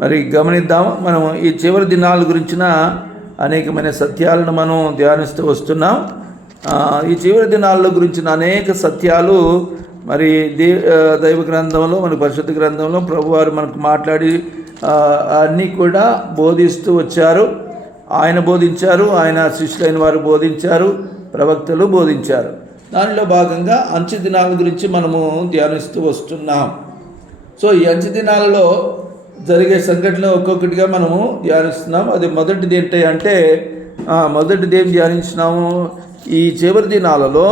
మరి గమనిద్దాం. మనం ఈ చివరి దినాల గురించిన అనేకమైన సత్యాలను మనం ధ్యానిస్తూ వస్తున్నాం. ఈ చివరి దినాల గురించిన అనేక సత్యాలు మరి దైవ గ్రంథంలో, మన పరిశుద్ధ గ్రంథంలో ప్రభువారు మనకు మాట్లాడి అన్నీ కూడా బోధిస్తూ వచ్చారు. ఆయన బోధించారు, ఆయన శిష్యులైన వారు బోధించారు, ప్రవక్తలు బోధించారు. దానిలో భాగంగా అంచె దినాల గురించి మనము ధ్యానిస్తూ వస్తున్నాం. సో ఈ అంచె దినాలలో జరిగే సంఘటనలు ఒక్కొక్కటిగా మనము ధ్యానిస్తున్నాం. అది మొదటిది ఏంటి అంటే, మొదటిది ఏం ధ్యానించినాము, ఈ చివరి దినాలలో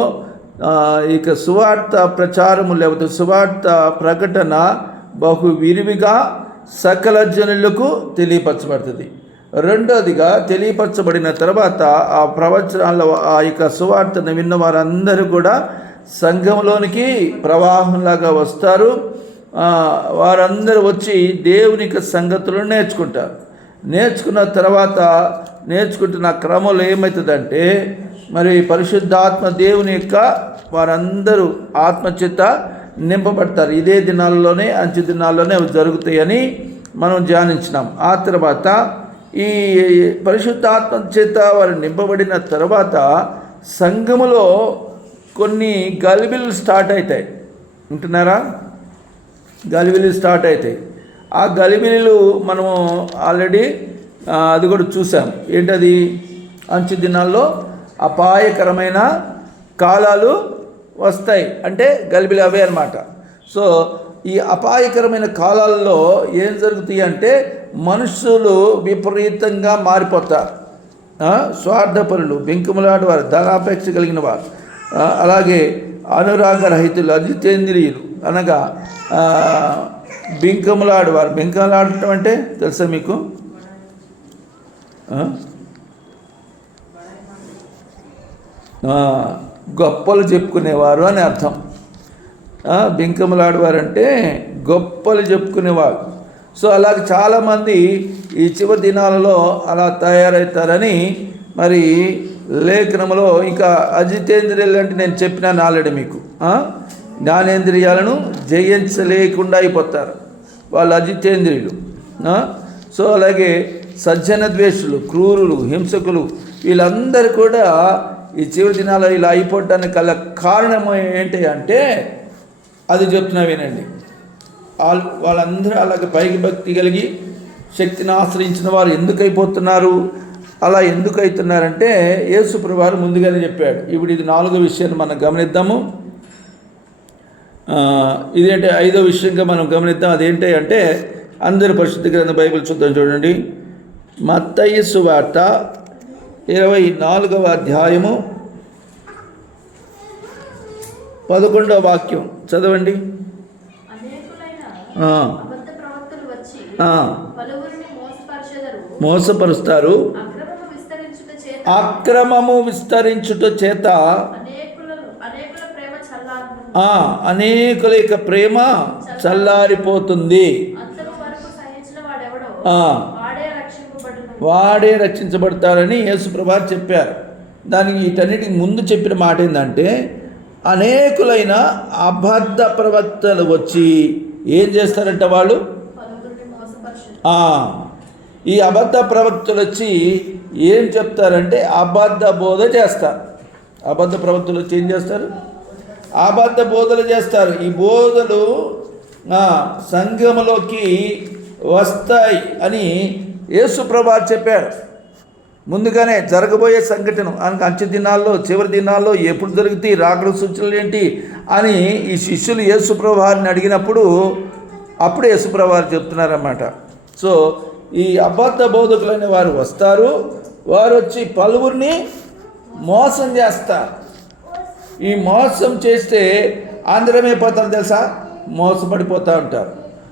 ఇక సువార్త ప్రచారము లేకపోతే సువార్త ప్రకటన బహు విరివిగా సకల జనులకు తెలియపరచబడుతుంది. రెండోదిగా తెలియపరచబడిన తర్వాత ఆ ప్రవచనాల ఆ యొక్క సువార్తను విన్న వారందరూ కూడా సంఘంలోనికి ప్రవాహంలాగా వస్తారు. వారందరూ వచ్చి దేవుని యొక్క సంగతులను నేర్చుకుంటారు. నేర్చుకున్న తర్వాత నేర్చుకుంటున్న క్రమంలో ఏమవుతుందంటే, మరి పరిశుద్ధాత్మ దేవుని యొక్క వారందరూ ఆత్మచేత నింపబడతారు. ఇదే దినాల్లోనే, అంచె దినాల్లోనే అవి జరుగుతాయని మనం ధ్యానించినాం. ఆ తర్వాత ఈ పరిశుద్ధాత్మ చేత వారు నింపబడిన తర్వాత సంఘములో కొన్ని గలిబిలు స్టార్ట్ అవుతాయి. వింటున్నారా? గలిబిలు స్టార్ట్ అవుతాయి. ఆ గలిబిలు మనము ఆల్రెడీ అది కూడా చూసాం. ఏంటది? అంచె దినాల్లో అపాయకరమైన కాలాలు వస్తాయి అంటే గలిబిలు అవే అన్నమాట. సో ఈ అపాయకరమైన కాలాల్లో ఏం జరుగుతాయి అంటే, మనుషులు విపరీతంగా మారిపోతారు. స్వార్థపరులు, బెంకుములాడు వారు, ధనాపేక్ష కలిగిన వారు, అలాగే అనురాగ రహితులు, అజితేంద్రియులు అనగా బింకములాడు వారు. బింకములాడటం అంటే తెలుసా మీకు? గొప్పలు చెప్పుకునేవారు అని అర్థం. బింకములాడవారంటే గొప్పలు చెప్పుకునేవారు. సో అలాగే చాలామంది ఈ చివరి దినాలలో అలా తయారవుతారని మరి లేఖనంలో, ఇంకా అజితేంద్రియాలు అంటే నేను చెప్పినాను ఆల్రెడీ మీకు. జ్ఞానేంద్రియాలను జయించలేకుండా అయిపోతారు వాళ్ళు, అజితేంద్రియులు. సో అలాగే సజ్జన ద్వేషులు, క్రూరులు, హింసకులు, వీళ్ళందరూ కూడా ఈ చివరి దినాల్లో ఇలా అయిపోవటానికి గల కారణం ఏంటి అంటే, అది చెప్తున్నా వినండి. వాళ్ళందరూ అలాగే పైకి భక్తి కలిగి శక్తిని ఆశ్రయించిన వారు ఎందుకు అయిపోతున్నారు? అలా ఎందుకు అవుతున్నారంటే యేసు ప్రభువారు ముందుగానే చెప్పాడు. ఇప్పుడు ఇది 4వ విషయాన్ని మనం గమనిద్దాము. ఇదేంటి 5వ విషయంగా మనం గమనిద్దాం. అదేంటి అంటే, అందరూ పరిశుద్ధ గ్రంథ బైబిల్ చూద్దాం. చూడండి, మత్తయి సువార్త 24వ అధ్యాయము 11వ వాక్యం చదవండి. మోసపరుస్తారు, అక్రమము విస్తరించుట చేత అనేకుల యొక్క ప్రేమ చల్లారిపోతుంది. వాడే రక్షించబడతారని యేసు ప్రభువు చెప్పారు. దానికి వీటన్నిటికి ముందు చెప్పిన మాట ఏంటంటే, అనేకులైన అబద్ధ ప్రవక్తలు వచ్చి ఏం చేస్తారంట వాళ్ళు? ఈ అబద్ధ ప్రవక్తలు వచ్చి ఏం చెప్తారంటే అబద్ధ బోధ చేస్తారు. అబద్ధ ప్రవక్తలు వచ్చి ఏం చేస్తారు? అబద్ధ బోధలు చేస్తారు. ఈ బోధలు సంఘములోకి వస్తాయి అని యేసు ప్రభువు చెప్పారు. ముందుగానే జరగబోయే సంఘటన అంచె దినాల్లో, చివరి దినాల్లో ఎప్పుడు జరుగుతాయి, రాకడ సూచనలు ఏంటి అని ఈ శిష్యులు యేసు ప్రభువుని అడిగినప్పుడు అప్పుడు యేసు ప్రభువు చెప్తున్నారన్నమాట. సో ఈ అబద్ధ బోధకులైన వారు వస్తారు. వారు వచ్చి పలువురిని మోసం చేస్తారు. ఈ మోసం చేస్తే ఆంధ్రమైపోతారు తెలుసా, మోసపడిపోతూ ఉంటారు.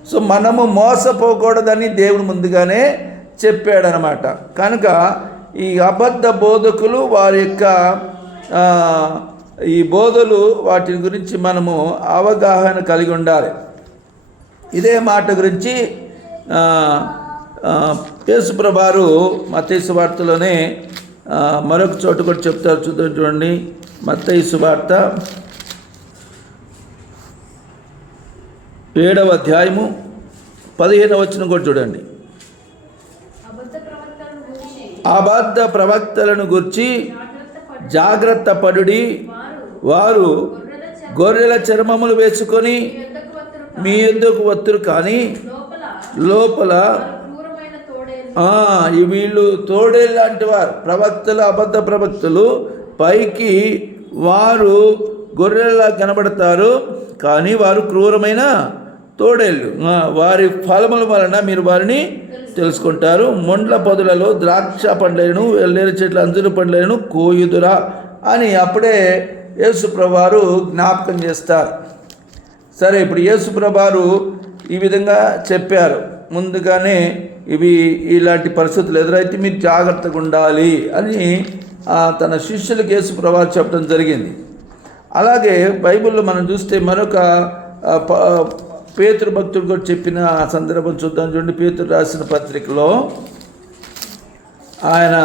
సో మనము మోసపోకూడదని దేవుడు ముందుగానే చెప్పాడనమాట. కనుక ఈ అబద్ధ బోధకులు వారి యొక్క ఈ బోధలు వాటి గురించి మనము అవగాహన కలిగి ఉండాలి. ఇదే మాట గురించి యేసు ప్రభువారు మత్తయి సువార్తలోనే మరొక చోట కూడా చెప్తారు. చూడండి, మత్తయి సువార్త 7వ అధ్యాయము 15వ వచనం కూడా చూడండి. అబద్ధ ప్రవక్తలను గురించి జాగ్రత్త జాగ్రత్త పడు. పడుడి. వారు వారు గొర్రెల చర్మములు వేసుకొని మీ యొద్దకు వత్తురు కానీ లోపల క్రూరమైన తోడేలు. వీళ్ళు తోడే లాంటి వారు, ప్రవక్తలు, అబద్ధ ప్రవక్తలు. పైకి వారు గొర్రెలా కనబడతారు కానీ వారు క్రూరమైన తోడేళ్ళు. వారి ఫలముల వలన మీరు వారిని తెలుసుకుంటారు. మొండ్ల పొదలలో ద్రాక్ష పండ్లను, ఎల్లేరు చెట్ల అంజూరు పండ్లను కోయుదురా అని అప్పుడే యేసుప్రభువారు జ్ఞాపకం చేస్తారు. సరే, ఇప్పుడు యేసుప్రభువారు ఈ విధంగా చెప్పారు. ముందుగానే ఇలాంటి పరిస్థితులు ఎదురైతే మీరు జాగ్రత్తగా ఉండాలి అని తన శిష్యులకు యేసుప్రభువారు చెప్పడం జరిగింది. అలాగే బైబిల్లో మనం చూస్తే మరొక పేతురు భక్తుడు కూడా చెప్పిన సందర్భం చూద్దాం. చూడండి, పేతురు రాసిన పత్రికలో ఆయన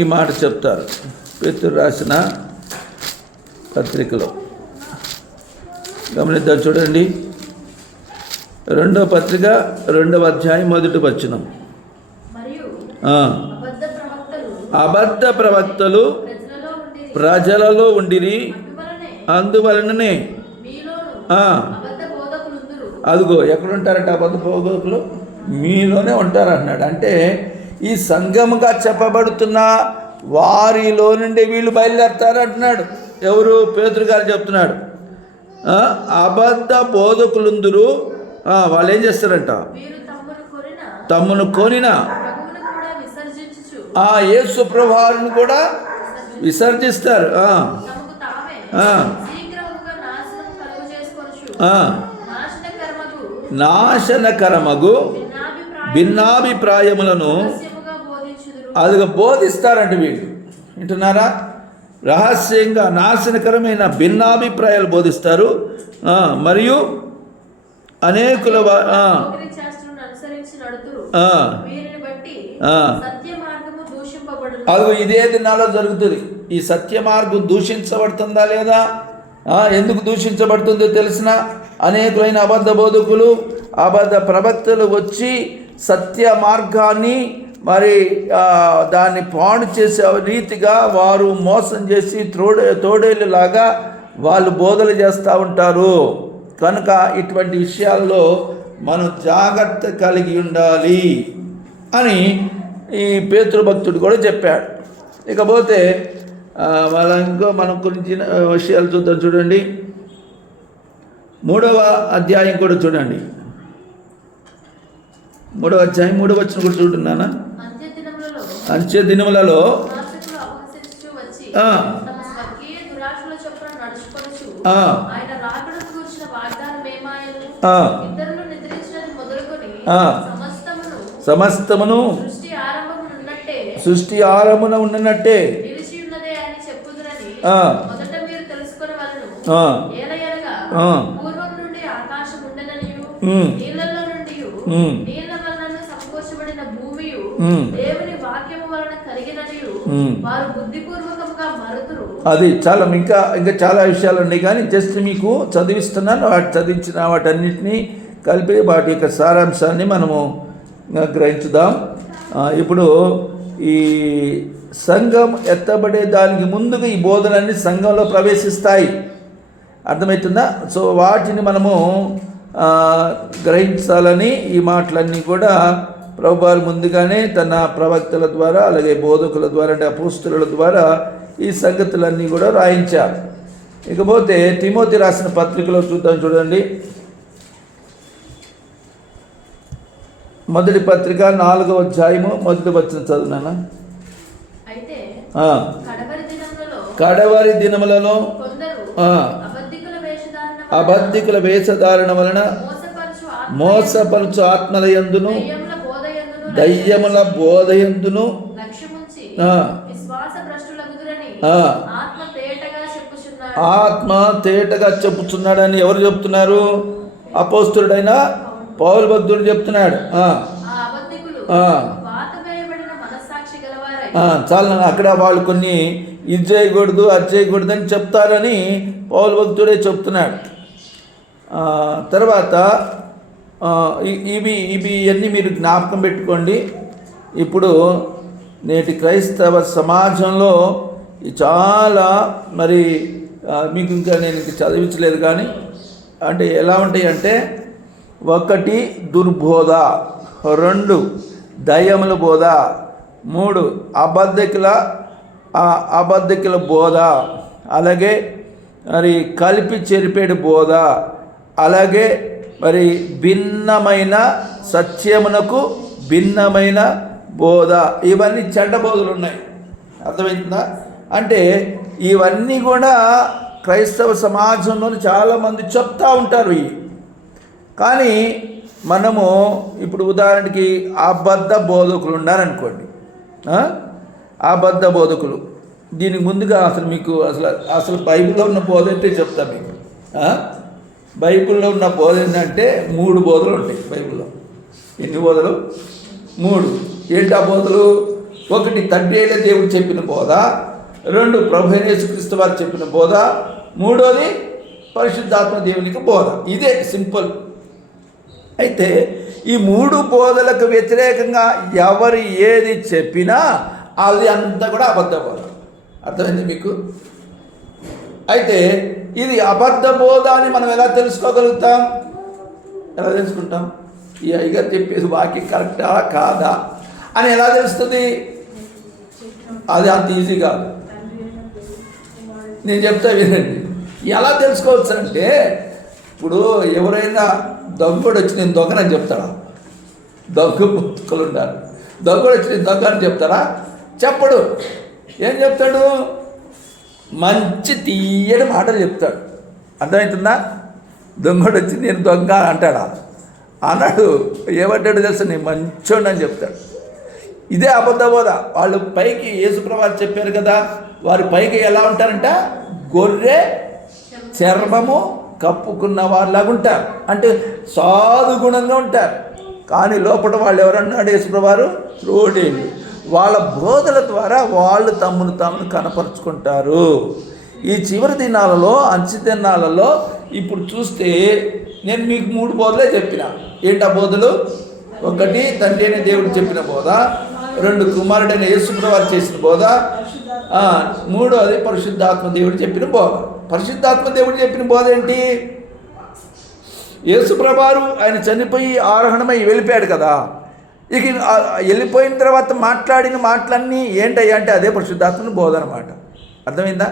ఈ మాట చెప్తారు. పేతురు రాసిన పత్రికలో గమనిద్దాం. చూడండి, 2వ పత్రిక 2వ అధ్యాయం 1వ వచనం. అబద్ధ ప్రవక్తలు ప్రజలలో ఉండిరి, అందువలననే అదిగో ఎక్కడుంటారంటే అబద్ధ బోధకులు మీలోనే ఉంటారన్నాడు. అంటే ఈ సంఘముగా చెప్పబడుతున్న వారిలో నుండి వీళ్ళు బయలుదేరతారు అంటున్నాడు. ఎవరు? పేతురు గారు చెప్తున్నాడు. అబద్ధ బోధకులుందరూ వాళ్ళు ఏం చేస్తారంట? తమ్మును కొనిన యేసు ప్రభువును కూడా విసర్జిస్తారు. నాశనకరమగు భిన్నాభిప్రాయములను అదిగా బోధిస్తారంట వీళ్ళు. వింటున్నారా? రహస్యంగా నాశనకరమైన భిన్నాభిప్రాయాలు బోధిస్తారు. మరియు అనేకుల అది ఇదే దినాల్లో జరుగుతుంది. ఈ సత్య మార్గం దూషించబడుతుందా లేదా? ఎందుకు దూషించబడుతుందో తెలిసిన అనేకులైన అబద్ధ బోధకులు, అబద్ధ ప్రవక్తలు వచ్చి సత్య మార్గాన్ని దాన్ని పాడు చేసే రీతిగా వారు మోసం చేసి తోడేళ్ళలాగా వాళ్ళు బోధలు చేస్తూ ఉంటారు. కనుక ఇటువంటి విషయాల్లో మనం జాగ్రత్త కలిగి ఉండాలి అని ఈ పేతురు భక్తుడు కూడా చెప్పాడు. ఇకపోతే మనం కొన్ని విషయాలు చూద్దాం. చూడండి, 3వ అధ్యాయం కూడా చూడండి. 3వ అధ్యాయం 3వ వచనం కూడా చూడున్నానా? అంత్య దినములలో సమస్తమును సృష్టి ఆరంభమున ఉన్నట్టే అది చాలా ఇంకా చాలా విషయాలు ఉన్నాయి, కానీ జస్ట్ మీకు చదివిస్తున్నాను. చదివించిన వాటన్నిటినీ కలిపి వాటి యొక్క సారాంశాన్ని మనము గ్రహించుదాం. ఇప్పుడు ఈ సంఘం ఎత్తబడే దానికి ముందుగా ఈ బోధనలన్నీ సంఘంలో ప్రవేశిస్తాయి. అర్థమవుతుందా? సో వాటిని మనము గ్రహించాలని ఈ మాటలన్నీ కూడా ప్రభువారు ముందుగానే తన ప్రవక్తల ద్వారా, అలాగే బోధకుల ద్వారా, అంటే అపోస్తలుల ద్వారా ఈ సంగతులన్నీ కూడా రాయించారు. ఇకపోతే తిమోతి రాసిన పత్రికలో చూద్దాం. చూడండి, మొదటి పత్రిక 4వ అధ్యాయము 1వ వచనం చదువునా? కడవరి దినములలో అబద్ధికుల వేషధారణ వలన మోసపరుచు ఆత్మలయందును దయ్యముల బోధయందును ఆత్మ తేటగా చెప్పుచున్నాడని ఎవరు చెప్తున్నారు? అపోస్తలుడైన పౌలు భక్తుడు చెప్తున్నాడు. చాలా అక్కడ వాళ్ళు కొన్ని ఇది చేయకూడదు, అది చేయకూడదు అని చెప్తారని పౌలు భక్తుడే చెప్తున్నాడు. తర్వాత ఇవి ఇవన్నీ మీరు జ్ఞాపకం పెట్టుకోండి. ఇప్పుడు నేటి క్రైస్తవ సమాజంలో చాలా మరి మీకు ఇంకా నేను ఇంక చదివించలేదు కానీ అంటే ఎలా ఉంటాయి అంటే 1 దుర్బోధ, 2 దయ్యముల బోధ, 3 అబద్ధికుల బోధ, అలాగే మరి కలిపి చెరిపేడు బోధ, అలాగే మరి భిన్నమైన సత్యమునకు భిన్నమైన బోధ, ఇవన్నీ చెడ్డ బోధలు ఉన్నాయి. అర్థమవుతుందా? అంటే ఇవన్నీ కూడా క్రైస్తవ సమాజంలో చాలామంది చెప్తూ ఉంటారు. కానీ మనము ఇప్పుడు ఉదాహరణకి అబద్ధ బోధకులు ఉన్నారనుకోండి, అబద్ధ బోధకులు. దీనికి ముందుగా మీకు అసలు బైబిల్లో ఉన్న బోధ అంటే చెప్తా మీకు. బైబిల్లో ఉన్న బోధ ఏంటంటే 3 బోధలు ఉంటాయి బైబిల్లో. ఎన్ని బోధలు? 3. ఏంటి ఆ బోధలు? 1 తండ్రి అయిన దేవుడు చెప్పిన బోధ, 2 ప్రభు అయిన యేసుక్రీస్తు వారు చెప్పిన బోధ, 3వది పరిశుద్ధాత్మ దేవునికి బోధ. ఇదే సింపుల్. అయితే ఈ 3 బోధలకు వ్యతిరేకంగా ఎవరు ఏది చెప్పినా అది అంతా కూడా అబద్ధ బోధ. అర్థమైంది మీకు? అయితే ఇది అబద్ధ బోధ అని మనం ఎలా తెలుసుకోగలుగుతాం? ఎలా తెలుసుకుంటాం? ఈ అయ్యగారు చెప్పేది వాక్యం కరెక్టా కాదా అని ఎలా తెలుస్తుంది? అది అంత ఈజీ కాదు. నేను చెప్తా వినండి. ఎలా తెలుసుకోవచ్చు అంటే, ఇప్పుడు ఎవరైనా దొంగడు వచ్చి నేను దొంగనని చెప్తాడా? దొంగ పుట్టుకలు ఉంటారు. దొంగడు వచ్చి నేను దొంగ అని చెప్తారా? చెప్పడు. ఏం చెప్తాడు? మంచి తీయని మాటలు చెప్తాడు. అర్థమవుతుందా? దొంగడు వచ్చి నేను దొంగ అంటాడా? అన్నాడు. ఏమంటాడు తెలుసా? నేను మంచోడు అని చెప్తాడు. ఇదే అబద్ధ బోధ. వాళ్ళు పైకి యేసుప్రభువు చెప్పారు కదా, వారి పైకి ఎలా ఉంటారంట? గొర్రె చర్మము కప్పుకున్న వాళ్ళలాగా ఉంటారు. అంటే సాధుగుణంగా ఉంటారు. కానీ లోపల వాళ్ళు ఎవరన్నాడు యేసుప్రభువు? రోడేళ్ళు. వాళ్ళ బోధల ద్వారా వాళ్ళు తమను కనపరుచుకుంటారు. ఈ చివరి దినాలలో, అంచె దినాలలో ఇప్పుడు చూస్తే నేను మీకు 3 బోధలే చెప్పిన. ఏంటి ఆ బోధలు? 1 తండ్రి అయిన దేవుడు చెప్పిన బోధ, 2 కుమారుడైన యేసుప్రభువు చేసిన బోధ, 3వది పరిశుద్ధాత్మ దేవుడు చెప్పిన బోధ. పరిశుద్ధాత్మ దేవుడు చెప్పిన బోధ ఏంటి? యేసుప్రభువు ఆయన చనిపోయి ఆరోహణమై వెళ్ళిపోయాడు కదా. ఇక వెళ్ళిపోయిన తర్వాత మాట్లాడిన మాటలన్నీ ఏంటయ్యా అంటే అదే పరిశుద్ధాత్మని బోధ అన్నమాట. అర్థమైందా?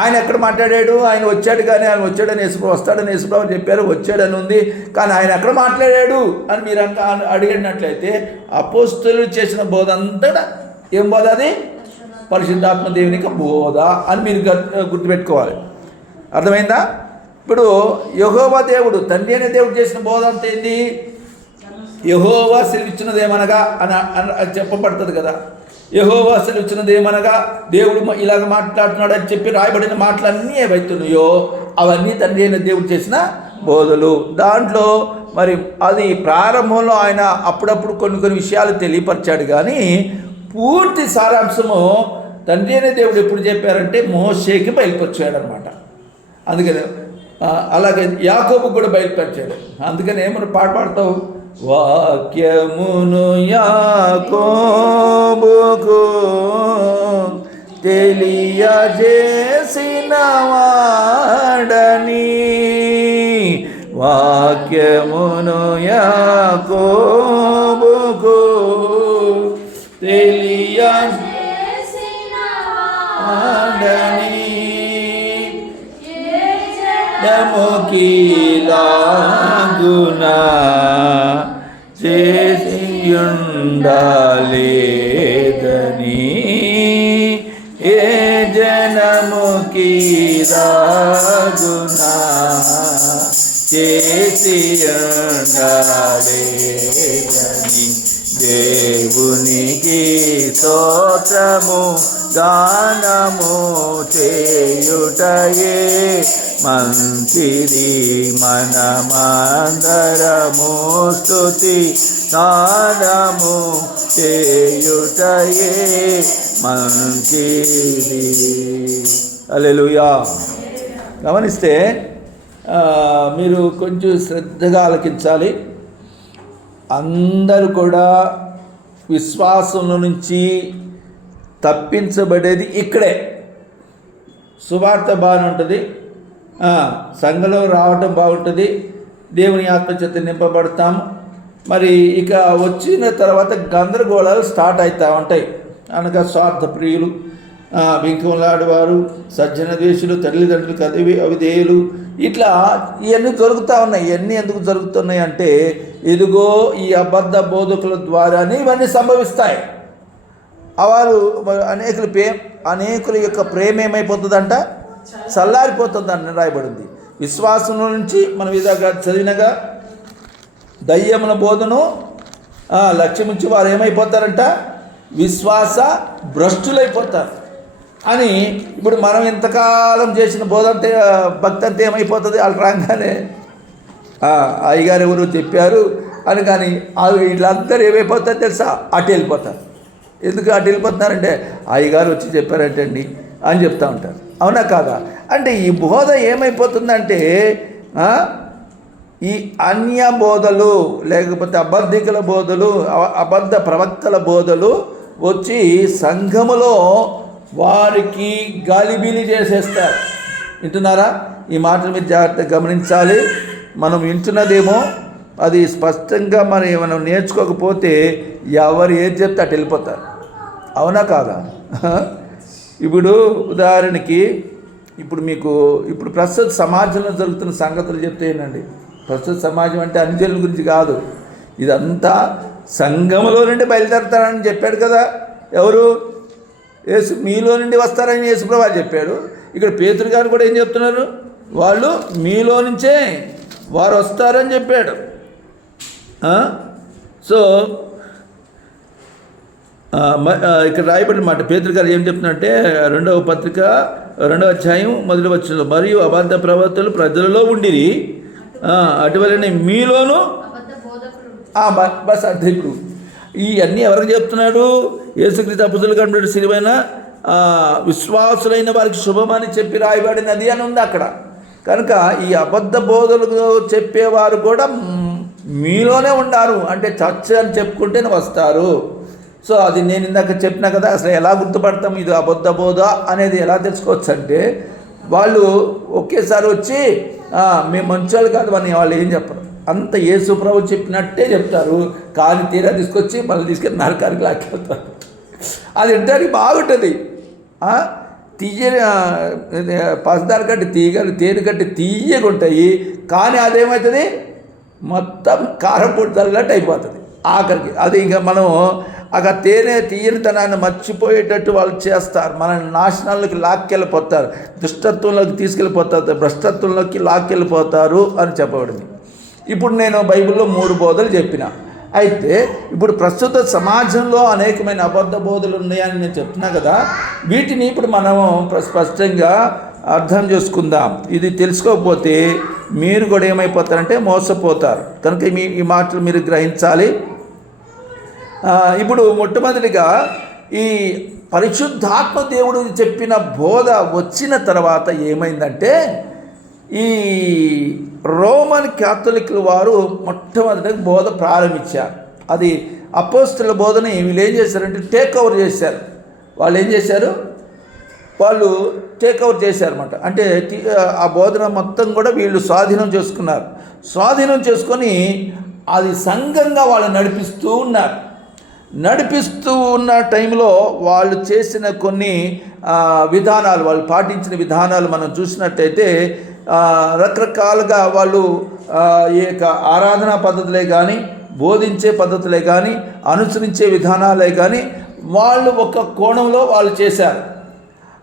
ఆయన ఎక్కడ మాట్లాడాడు? ఆయన వచ్చాడు, కానీ ఆయన వచ్చాడని యేసుప్రభువు, వస్తాడని యేసుప్రభువు చెప్పారు, వచ్చాడని ఉంది. కానీ ఆయన ఎక్కడ మాట్లాడాడు అని మీరు అడిగినట్లయితే అపోస్తలులు చేసిన బోధ అంతటా ఏం బోధ? అది పరిశుద్ధాత్మ దేవునికి బోధ అని మీరు గుర్తుపెట్టుకోవాలి. అర్థమైందా? ఇప్పుడు యెహోవా దేవుడు, తండ్రి అనే దేవుడు చేసిన బోధ అంత ఏంది? యెహోవా సెలవిచ్చినదేమనగా అని చెప్పబడుతుంది కదా. యెహోవా సెలవిచ్చినదేమనగా దేవుడు ఇలాగ మాట్లాడుతున్నాడు అని చెప్పి రాయబడిన మాటలన్నీ ఏవైతున్నాయో అవన్నీ తండ్రి అయిన దేవుడు చేసిన బోధలు. దాంట్లో మరి అది ప్రారంభంలో ఆయన అప్పుడప్పుడు కొన్ని విషయాలు తెలియపరిచాడు, కానీ పూర్తి సారాంశము తండ్రి అయిన దేవుడు ఎప్పుడు చెప్పారంటే మోషేకి బయలుపరిచాడు అనమాట. అందుకని అలాగే యాకోబుకు కూడా బయలుపరిచాడు. అందుకని ఏమన్నా పాట పాడతావు? వాక్యమును యాకోబుకు తెలియజేసిన వాడని, వాక్యమును యాకోబుకు తెలియజేసిన వాడని నమోకిలాగునా చేసియుండాలేదని, ఏ జనముకిలాగునా చేసియుండాలేదని, దేవునికి స్తోత్రము గానము చేయుటయే మంచిది, మనమందరము స్తుతి గానము చేయుటయే మంచిది. హల్లెలూయా. గమనిస్తే మీరు కొంచెం శ్రద్ధగా ఆలకించాలి. అందరూ కూడా విశ్వాసం నుంచి తప్పించబడేది ఇక్కడే. సువార్త బాగానే ఉంటుంది, సంఘంలో రావటం బాగుంటుంది, దేవుని ఆత్మచేత నింపబడతాము. మరి ఇక వచ్చిన తర్వాత గందరగోళాలు స్టార్ట్ అవుతూ ఉంటాయి. అనగా స్వార్థ ప్రియులు, బింకంలాడేవారు, సజ్జన ద్వేషులు, తల్లిదండ్రులకు అవిధేయులు, ఇట్లా ఇవన్నీ జరుగుతూ ఉన్నాయి. ఇవన్నీ ఎందుకు జరుగుతున్నాయి అంటే ఇదిగో ఈ అబద్ధ బోధకుల ద్వారానే ఇవన్నీ సంభవిస్తాయి. వారు అనేకుల యొక్క ప్రేమ ఏమైపోతుందంట, చల్లారిపోతుందని రాయబడింది. విశ్వాసంలో నుంచి మనం ఇదాగా చదివినగా దయ్యముల బోధను లక్ష్యముంచి వారు ఏమైపోతారంట, విశ్వాస భ్రష్టులైపోతారు అని. ఇప్పుడు మనం ఇంతకాలం చేసిన బోధ అంటే భక్తి అంతా ఏమైపోతుంది, వాళ్ళు రాగానే అయ్యగారు ఎవరు చెప్పారు అని. కానీ వీళ్ళందరూ ఏమైపోతారు తెలుసా, అటు వెళ్ళిపోతారు. ఎందుకు అటు వెళ్ళిపోతున్నారంటే అయ్యగారు వచ్చి చెప్పారంటే అండి అని చెప్తూ ఉంటారు. అవునా కాదా? అంటే ఈ బోధ ఏమైపోతుందంటే ఈ అన్య బోధలు, లేకపోతే అబద్ధికుల బోధలు, అబద్ధ ప్రవక్తల బోధలు వచ్చి సంఘములో వారికి గాలిబీలి చేసేస్తారు. వింటున్నారా? ఈ మాటలు మీరు జాగ్రత్తగా గమనించాలి. మనం వింటున్నదేమో అది స్పష్టంగా మనం నేర్చుకోకపోతే ఎవరు ఏది చెప్తే అటు వెళ్ళిపోతారు. అవునా కాదా? ఇప్పుడు ఉదాహరణకి ఇప్పుడు ప్రస్తుత సమాజంలో జరుగుతున్న సంగతులు చెప్తేనండి. ప్రస్తుత సమాజం అంటే అన్యజనుల గురించి కాదు, ఇదంతా సంఘములో నుండి బయలుదేరతారని చెప్పాడు కదా. ఎవరు? యేసు. మీలో నుండి వస్తారని యేసుప్రభువు చెప్పాడు. ఇక్కడ పేతురు గారు కూడా ఏం చెప్తున్నారు, వాళ్ళు మీలో నుంచే వారు వస్తారని చెప్పాడు. సో ఇక్కడ రాయబడిన మాట పేతురు గారు ఏం చెప్తున్నారంటే 2వ పత్రిక 2వ అధ్యాయం మొదటి వచనంలో, మరియు అబద్ధ ప్రవక్తలు ప్రజలలో ఉండిరి, అటువలనే మీలోనూ బస్ అంటే ఇప్పుడు ఇవన్నీ ఎవరికి చెప్తున్నాడు? యేసుక్రీస్తు అపొస్తలులు కనబడి సిలువైన విశ్వాసులైన వారికి శుభమని చెప్పి రాయబడినది అని ఉంది అక్కడ. కనుక ఈ అబద్ధ బోధలు చెప్పేవారు కూడా మీలోనే ఉన్నారు. అంటే చర్చ్ అని చెప్పుకుంటేనే వస్తారు. సో అది నేను ఇందాక చెప్పినా కదా, అసలు ఎలా గుర్తుపడతాం ఇది అబద్ధ బోధ అనేది ఎలా తెలుసుకోవచ్చు అంటే, వాళ్ళు ఒకేసారి వచ్చి మేము మంచోళ్ళు కాదు అని వాళ్ళు ఏం చెప్పరు. అంత యేసు ప్రభువు చెప్పినట్టే చెప్తారు. కానీ తీరా తీసుకొచ్చి మళ్ళీ తీసుకెళ్ళి నరకానికి లాక్కెళ్తారు. అది వినడానికి బాగుంటుంది. తీయని పసదార కట్టి తీగలు, తేనె కట్టి తీయగా ఉంటాయి. కానీ అదేమవుతుంది, మొత్తం కారపొడి చల్లట్టు అయిపోతుంది ఆఖరికి. అది ఇంకా మనం తీయనితనాన్ని మర్చిపోయేటట్టు వాళ్ళు చేస్తారు. మనల్ని నాశనాల్లోకి లాక్కెళ్ళిపోతారు, దుష్టత్వంలోకి తీసుకెళ్ళిపోతారు, భ్రష్టత్వంలోకి లాక్కెళ్ళిపోతారు అని చెప్పబడింది. ఇప్పుడు నేను బైబిల్లో 3 బోధలు చెప్పిన. అయితే ఇప్పుడు ప్రస్తుత సమాజంలో అనేకమైన అబద్ధ బోధలు ఉన్నాయని నేను చెప్తున్నా కదా. వీటిని ఇప్పుడు మనము స్పష్టంగా అర్థం చేసుకుందాం. ఇది తెలుసుకోకపోతే మీరు కూడా ఏమైపోతారంటే మోసపోతారు. కనుక ఈ మాటలు మీరు గ్రహించాలి. ఇప్పుడు మొట్టమొదటిగా ఈ పరిశుద్ధాత్మ దేవుడు చెప్పిన బోధ వచ్చిన తర్వాత ఏమైందంటే, ఈ రోమన్ క్యాథలిక్ల వారు మొట్టమొదటిగా బోధ ప్రారంభించారు. అది అపోస్తలుల బోధని వీళ్ళు ఏం చేశారంటే టేక్ ఓవర్ చేశారు. వాళ్ళు ఏం చేశారు, వాళ్ళు టేక్ ఓవర్ చేశారన్నమాట. అంటే ఆ బోధన మొత్తం కూడా వీళ్ళు స్వాధీనం చేసుకున్నారు. స్వాధీనం చేసుకొని అది సంఘంగా వాళ్ళు నడిపిస్తూ ఉన్నారు. నడిపిస్తూ ఉన్న టైంలో వాళ్ళు చేసిన కొన్ని విధానాలు, వాళ్ళు పాటించిన విధానాలు మనం చూసినట్టయితే రకరకాలుగా వాళ్ళు ఈ యొక్క ఆరాధనా పద్ధతులే కానీ, బోధించే పద్ధతులే కానీ, అనుసరించే విధానాలే కానీ వాళ్ళు ఒక కోణంలో వాళ్ళు చేశారు.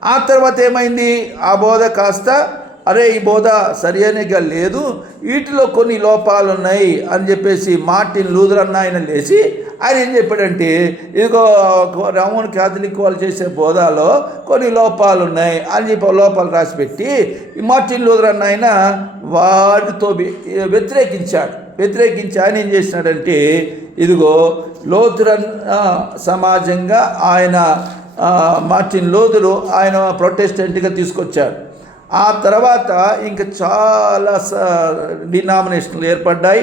ఆ తర్వాత ఏమైంది, ఆ బోధ కాస్త ఈ బోధ సరియైనగా లేదు, వీటిలో కొన్ని లోపాలు ఉన్నాయి అని చెప్పేసి మార్టిన్ లూథర్ అన్న ఆయన లేచి ఆయన ఏం చెప్పాడంటే, ఇదిగో రోమన్ క్యాథలిక్ వాళ్ళు చేసే బోధలో కొన్ని లోపాలు ఉన్నాయి అని చెప్పి లోపాలు రాసిపెట్టి మార్టిన్ లూథర్ అన్న ఆయన వాటితో వ్యతిరేకించి ఆయన ఏం చేసినాడంటే, ఇదిగో లూథరన్ సమాజంగా ఆయన మార్టిన్ లూథరు ఆయన ప్రొటెస్టెంట్గా తీసుకొచ్చాడు. ఆ తర్వాత ఇంకా చాలా డినామినేషన్లు ఏర్పడ్డాయి,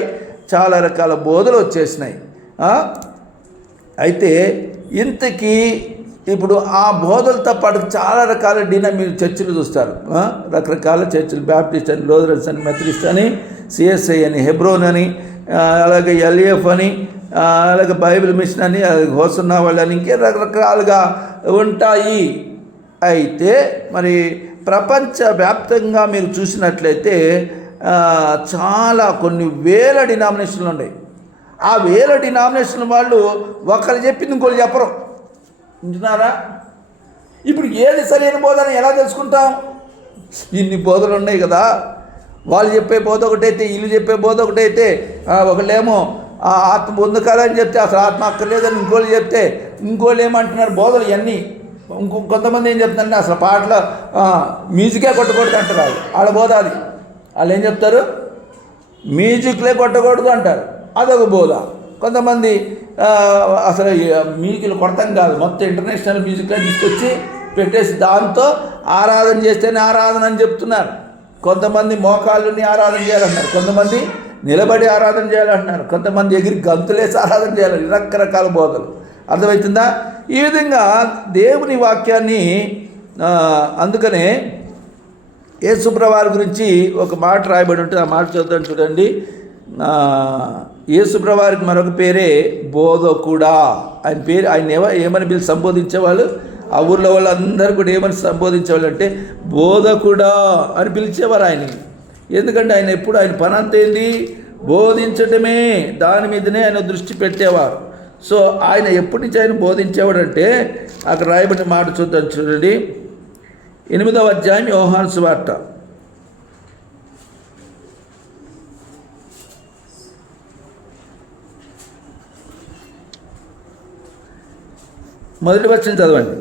చాలా రకాల బోధలు వచ్చేసినాయి. అయితే ఇంతకీ ఇప్పుడు ఆ బోధలతో పాటు చాలా రకాల మీరు చర్చిలు చూస్తారు. రకరకాల చర్చిలు, బ్యాప్టిస్ట్ అని, లూథరన్స్ అని, మెథడిస్ట్ అని, సిఎస్ఐ అని, హెబ్రోన్ అని, అలాగే ఎల్ఏఎఫ్ అని, అలాగే బైబిల్ మిషన్ అని, అలాగే హోసన్నా వాళ్ళని, ఇంకే రకరకాలుగా ఉంటాయి. అయితే మరి ప్రపంచవ్యాప్తంగా మీరు చూసినట్లయితే చాలా కొన్ని వేల డినామినేషన్లు ఉన్నాయి. ఆ వేల డినామినేషన్ వాళ్ళు ఒకరు చెప్పింది ఇంకోళ్ళు చెప్పరు. వింటున్నారా? ఇప్పుడు ఏది సరైన బోధన ఎలా తెలుసుకుంటాం? ఇన్ని బోధనలు ఉన్నాయి కదా. వాళ్ళు చెప్పే బోధ ఒకటైతే, వీళ్ళు చెప్పే బోధ ఒకటైతే, ఒకళ్ళేమో ఆత్మ పొందుకాలని చెప్తే అసలు ఆత్మ అక్కర్లేదని ఇంకోళ్ళు చెప్తే, ఇంకోళ్ళు ఏమంటున్నారు బోధలు ఇవన్నీ. కొంతమంది ఏం చెప్తున్నారంటే అసలు పాటలో మ్యూజికే కొట్టకూడదు అంటారు. వాళ్ళ బోధ అది. వాళ్ళు ఏం చెప్తారు? మ్యూజిక్లే కొట్టకూడదు అంటారు. అదొక బోధ. కొంతమంది అసలు మ్యూజిక్లు కొడతాం కాదు, మొత్తం ఇంటర్నేషనల్ మ్యూజిక్లో తీసుకొచ్చి పెట్టేసి దాంతో ఆరాధన చేస్తేనే ఆరాధన అని చెప్తున్నారు. కొంతమంది మోకాళ్ళని ఆరాధన చేయాలంటున్నారు, కొంతమంది నిలబడి ఆరాధన చేయాలంటున్నారు, కొంతమంది ఎగిరి గంతులేసి ఆరాధన చేయాలని, రకరకాల బోధలు. అర్థమవుతుందా? ఈ విధంగా దేవుని వాక్యాన్ని అందుకనే యేసుప్రభువారి గురించి ఒక మాట రాయబడి ఉంటుంది. ఆ మాట చదువుతాను చూడండి. యేసుప్రభువారికి మరొక పేరే బోధకుడా. ఆయన పేరు ఆయన ఏమని పిలిచి సంబోధించేవాళ్ళు? ఆ ఊర్లో వాళ్ళందరూ కూడా ఏమని సంబోధించేవాళ్ళు అంటే బోధకుడా అని పిలిచేవారు ఆయన. ఎందుకంటే ఆయన ఎప్పుడు ఆయన పని అంతేంది? బోధించటమే. దాని మీదనే ఆయన దృష్టి పెట్టేవారు. సో ఆయన ఎప్పటి నుంచి ఆయన బోధించేవాడంటే అక్కడ రాయబడిన మాట చూద్దాం చూడండి. 8వ అధ్యాయం యోహాను సువార్త. మొదటి వచనం చదవండి.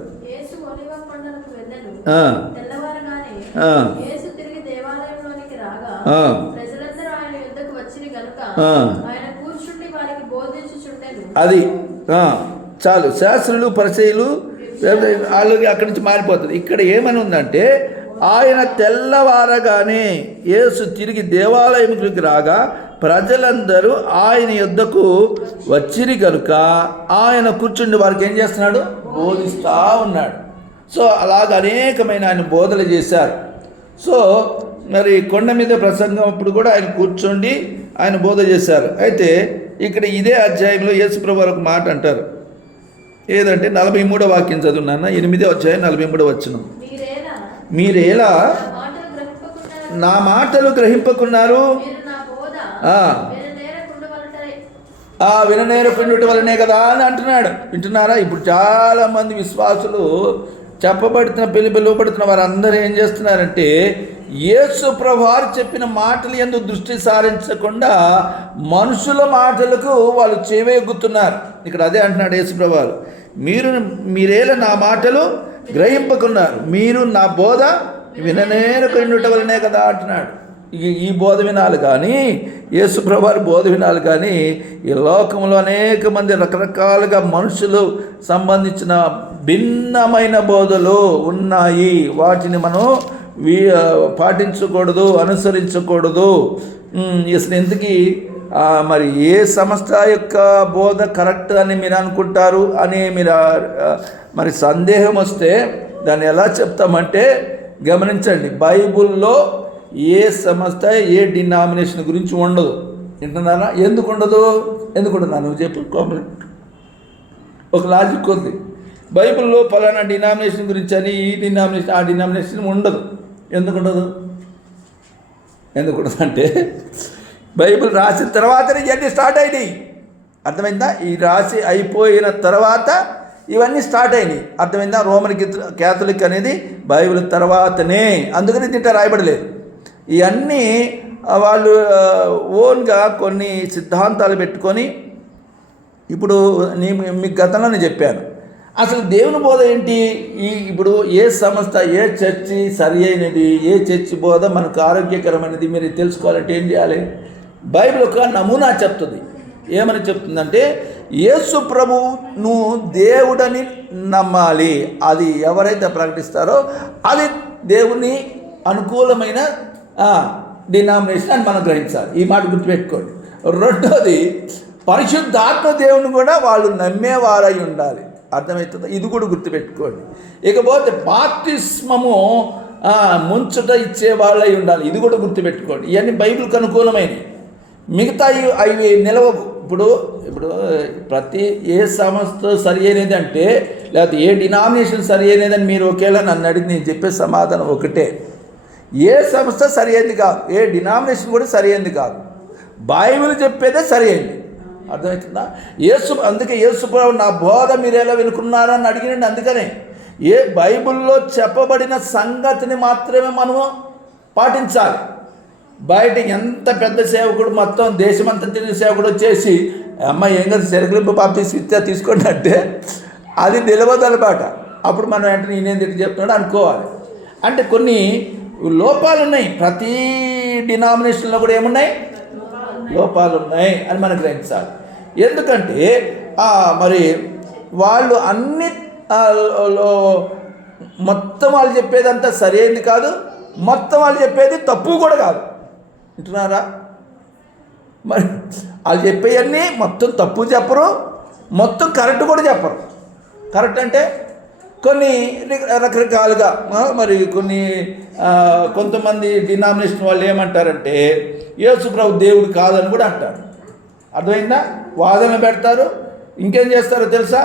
అది చాలు. శాస్త్రులు, పరిసయ్యులు వాళ్ళకి అక్కడి నుంచి మారిపోతుంది. ఇక్కడ ఏమని ఉందంటే ఆయన తెల్లవారగానే యేసు తిరిగి దేవాలయంలోకి రాగా ప్రజలందరూ ఆయన యొద్దకు వచ్చిరి కనుక ఆయన కూర్చుండి వారికి ఏం చేస్తున్నాడు? బోధిస్తూ ఉన్నాడు. సో అలాగ అనేకమైన ఆయన బోధలు చేశారు. సో మరి కొండ మీద ప్రసంగం అప్పుడు కూడా ఆయన కూర్చోండి ఆయన బోధ చేశారు. అయితే ఇక్కడ ఇదే అధ్యాయంలో యేసుప్రభు ఒక మాట అంటారు. ఏదంటే 43వ వాక్యం చదువున్నాను. 8వ అధ్యాయం 43వ వచనం. మీరేలా నా మాటలు గ్రహింపకున్నారు, విననేరకుండుట వలనే కదా అని అంటున్నాడు. వింటున్నారా? ఇప్పుడు చాలామంది విశ్వాసులు పిలువబడుతున్న వారందరూ ఏం చేస్తున్నారంటే యేసు ప్రభువారు చెప్పిన మాటలు యందు దృష్టి సారించకుండా మనుషుల మాటలకు వాళ్ళు చెవియొగ్గుతున్నారు. ఇక్కడ అదే అంటున్నాడు యేసు ప్రభువారు. మీరేలా నా మాటలు గ్రహింపకున్నారు, మీరు నా బోధ విననేరకుండుట వలనే కదా అంటున్నాడు. ఈ బోధ వినాలి కానీ, యేసు ప్రభువారి బోధ వినాలి కానీ, ఈ లోకంలో అనేక మంది రకరకాలుగా మనుషులు సంబంధించిన భిన్నమైన బోధలు ఉన్నాయి. వాటిని మనం పాటించకూడదు, అనుసరించకూడదు. అసలు ఎందుకు మరి ఏ సంస్థ యొక్క బోధ కరెక్ట్ అని మీరు అనుకుంటారు అని మీరు మరి సందేహం వస్తే దాన్ని ఎలా చెప్తామంటే గమనించండి. బైబుల్లో ఏ సంస్థ ఏ డినామినేషన్ గురించి ఉండదు. వింటున్నారా? ఎందుకు ఉండదు? నువ్వు చెప్పు. ఒక లాజిక్ ఉంది. బైబిల్లో ఫలానా డినామినేషన్ గురించి అని ఈ డినామినేషన్ ఆ డినామినేషన్ ఉండదు. ఎందుకు ఉండదు అంటే బైబిల్ రాసిన తర్వాతనే ఇవన్నీ స్టార్ట్ అయినాయి. అర్థమైందా? ఈ రాసి అయిపోయిన తర్వాత ఇవన్నీ స్టార్ట్ అయినాయి. అర్థమైందా? రోమన్ క్యాథలిక్ అనేది బైబిల్ తర్వాతనే, అందుకని దీంట్లో రాయబడలేదు. ఇవన్నీ వాళ్ళు ఓన్గా కొన్ని సిద్ధాంతాలు పెట్టుకొని, ఇప్పుడు మీకు గతంలోనే చెప్పాను అసలు దేవుని బోధ ఏంటి. ఇప్పుడు ఏ సంస్థ, ఏ చర్చి సరి అయినది, ఏ చర్చి బోధ మనకు ఆరోగ్యకరమైనది మీరు తెలుసుకోవాలంటే ఏం చేయాలి? బైబిల్ ఒక నమూనా చెప్తుంది. ఏమని చెప్తుందంటే యేసు ప్రభువును దేవుడని నమ్మాలి. అది ఎవరైతే ప్రకటిస్తారో అది దేవుని అనుకూలమైన డినామినేషన్ అని మనం గ్రహించాలి. ఈ మాట గుర్తుపెట్టుకోండి. రెండోది, పరిశుద్ధాత్మ దేవుని కూడా వాళ్ళు నమ్మేవారై ఉండాలి. అర్థమవుతుందా? ఇది కూడా గుర్తుపెట్టుకోండి. ఇకపోతే బాప్తిస్మము ముంచుట ఇచ్చే వాళ్ళై ఉండాలి. ఇది కూడా గుర్తుపెట్టుకోండి. ఇవన్నీ బైబిల్కి అనుకూలమైనవి. మిగతా అవి నిలవవు. ఇప్పుడు ప్రతి ఏ సంస్థ సరి అయినది అంటే, లేకపోతే ఏ డినామినేషన్ సరి అయినదని మీరు ఒకేలా నన్ను అడిగి నేను చెప్పే సమాధానం ఒకటే. ఏ సంస్థ సరి అయింది కాదు, ఏ డినామినేషన్ కూడా సరి అయింది కాదు. బైబిల్ చెప్పేదే సరి అయింది. అర్థమవుతుందా? అందుకే యేసుప్రభు నా బోధ మీరు ఎలా వినుకున్నారని అడిగినండి. అందుకనే ఏ బైబిల్లో చెప్పబడిన సంగతిని మాత్రమే మనము పాటించాలి. బయట ఎంత పెద్ద సేవకుడు, మొత్తం దేశమంతా తిరిగిన సేవకుడు వచ్చేసి అమ్మాయి ఏం కదా సెరకులింపు బాప్తిస్మం తీసుకోండి అంటే అది నిలవదనమాట. అప్పుడు మనం వెంటనే నేనేం తిరిగి చెప్తున్నాడు అనుకోవాలి. అంటే కొన్ని లోపాలు ఉన్నాయి. ప్రతి డినామినేషన్లో కూడా ఏమున్నాయి? లోపాలు ఉన్నాయి అని మనం గ్రహించాలి. ఎందుకంటే మరి వాళ్ళు అన్ని మొత్తం వాళ్ళు చెప్పేదంతా సరైనది కాదు, మొత్తం వాళ్ళు చెప్పేది తప్పు కూడా కాదు. వింటున్నారా? మరి వాళ్ళు చెప్పేవన్నీ మొత్తం తప్పు చెప్పరు, మొత్తం కరెక్ట్ కూడా చెప్పరు. కరెక్ట్ అంటే కొన్ని రకరకాలుగా మరి కొంతమంది డినామినేషన్ వాళ్ళు ఏమంటారంటే యేసుప్రభు దేవుడు కాదని కూడా అంటారు. అర్థమైందా? వాదన పెడతారు. ఇంకేం చేస్తారో తెలుసా?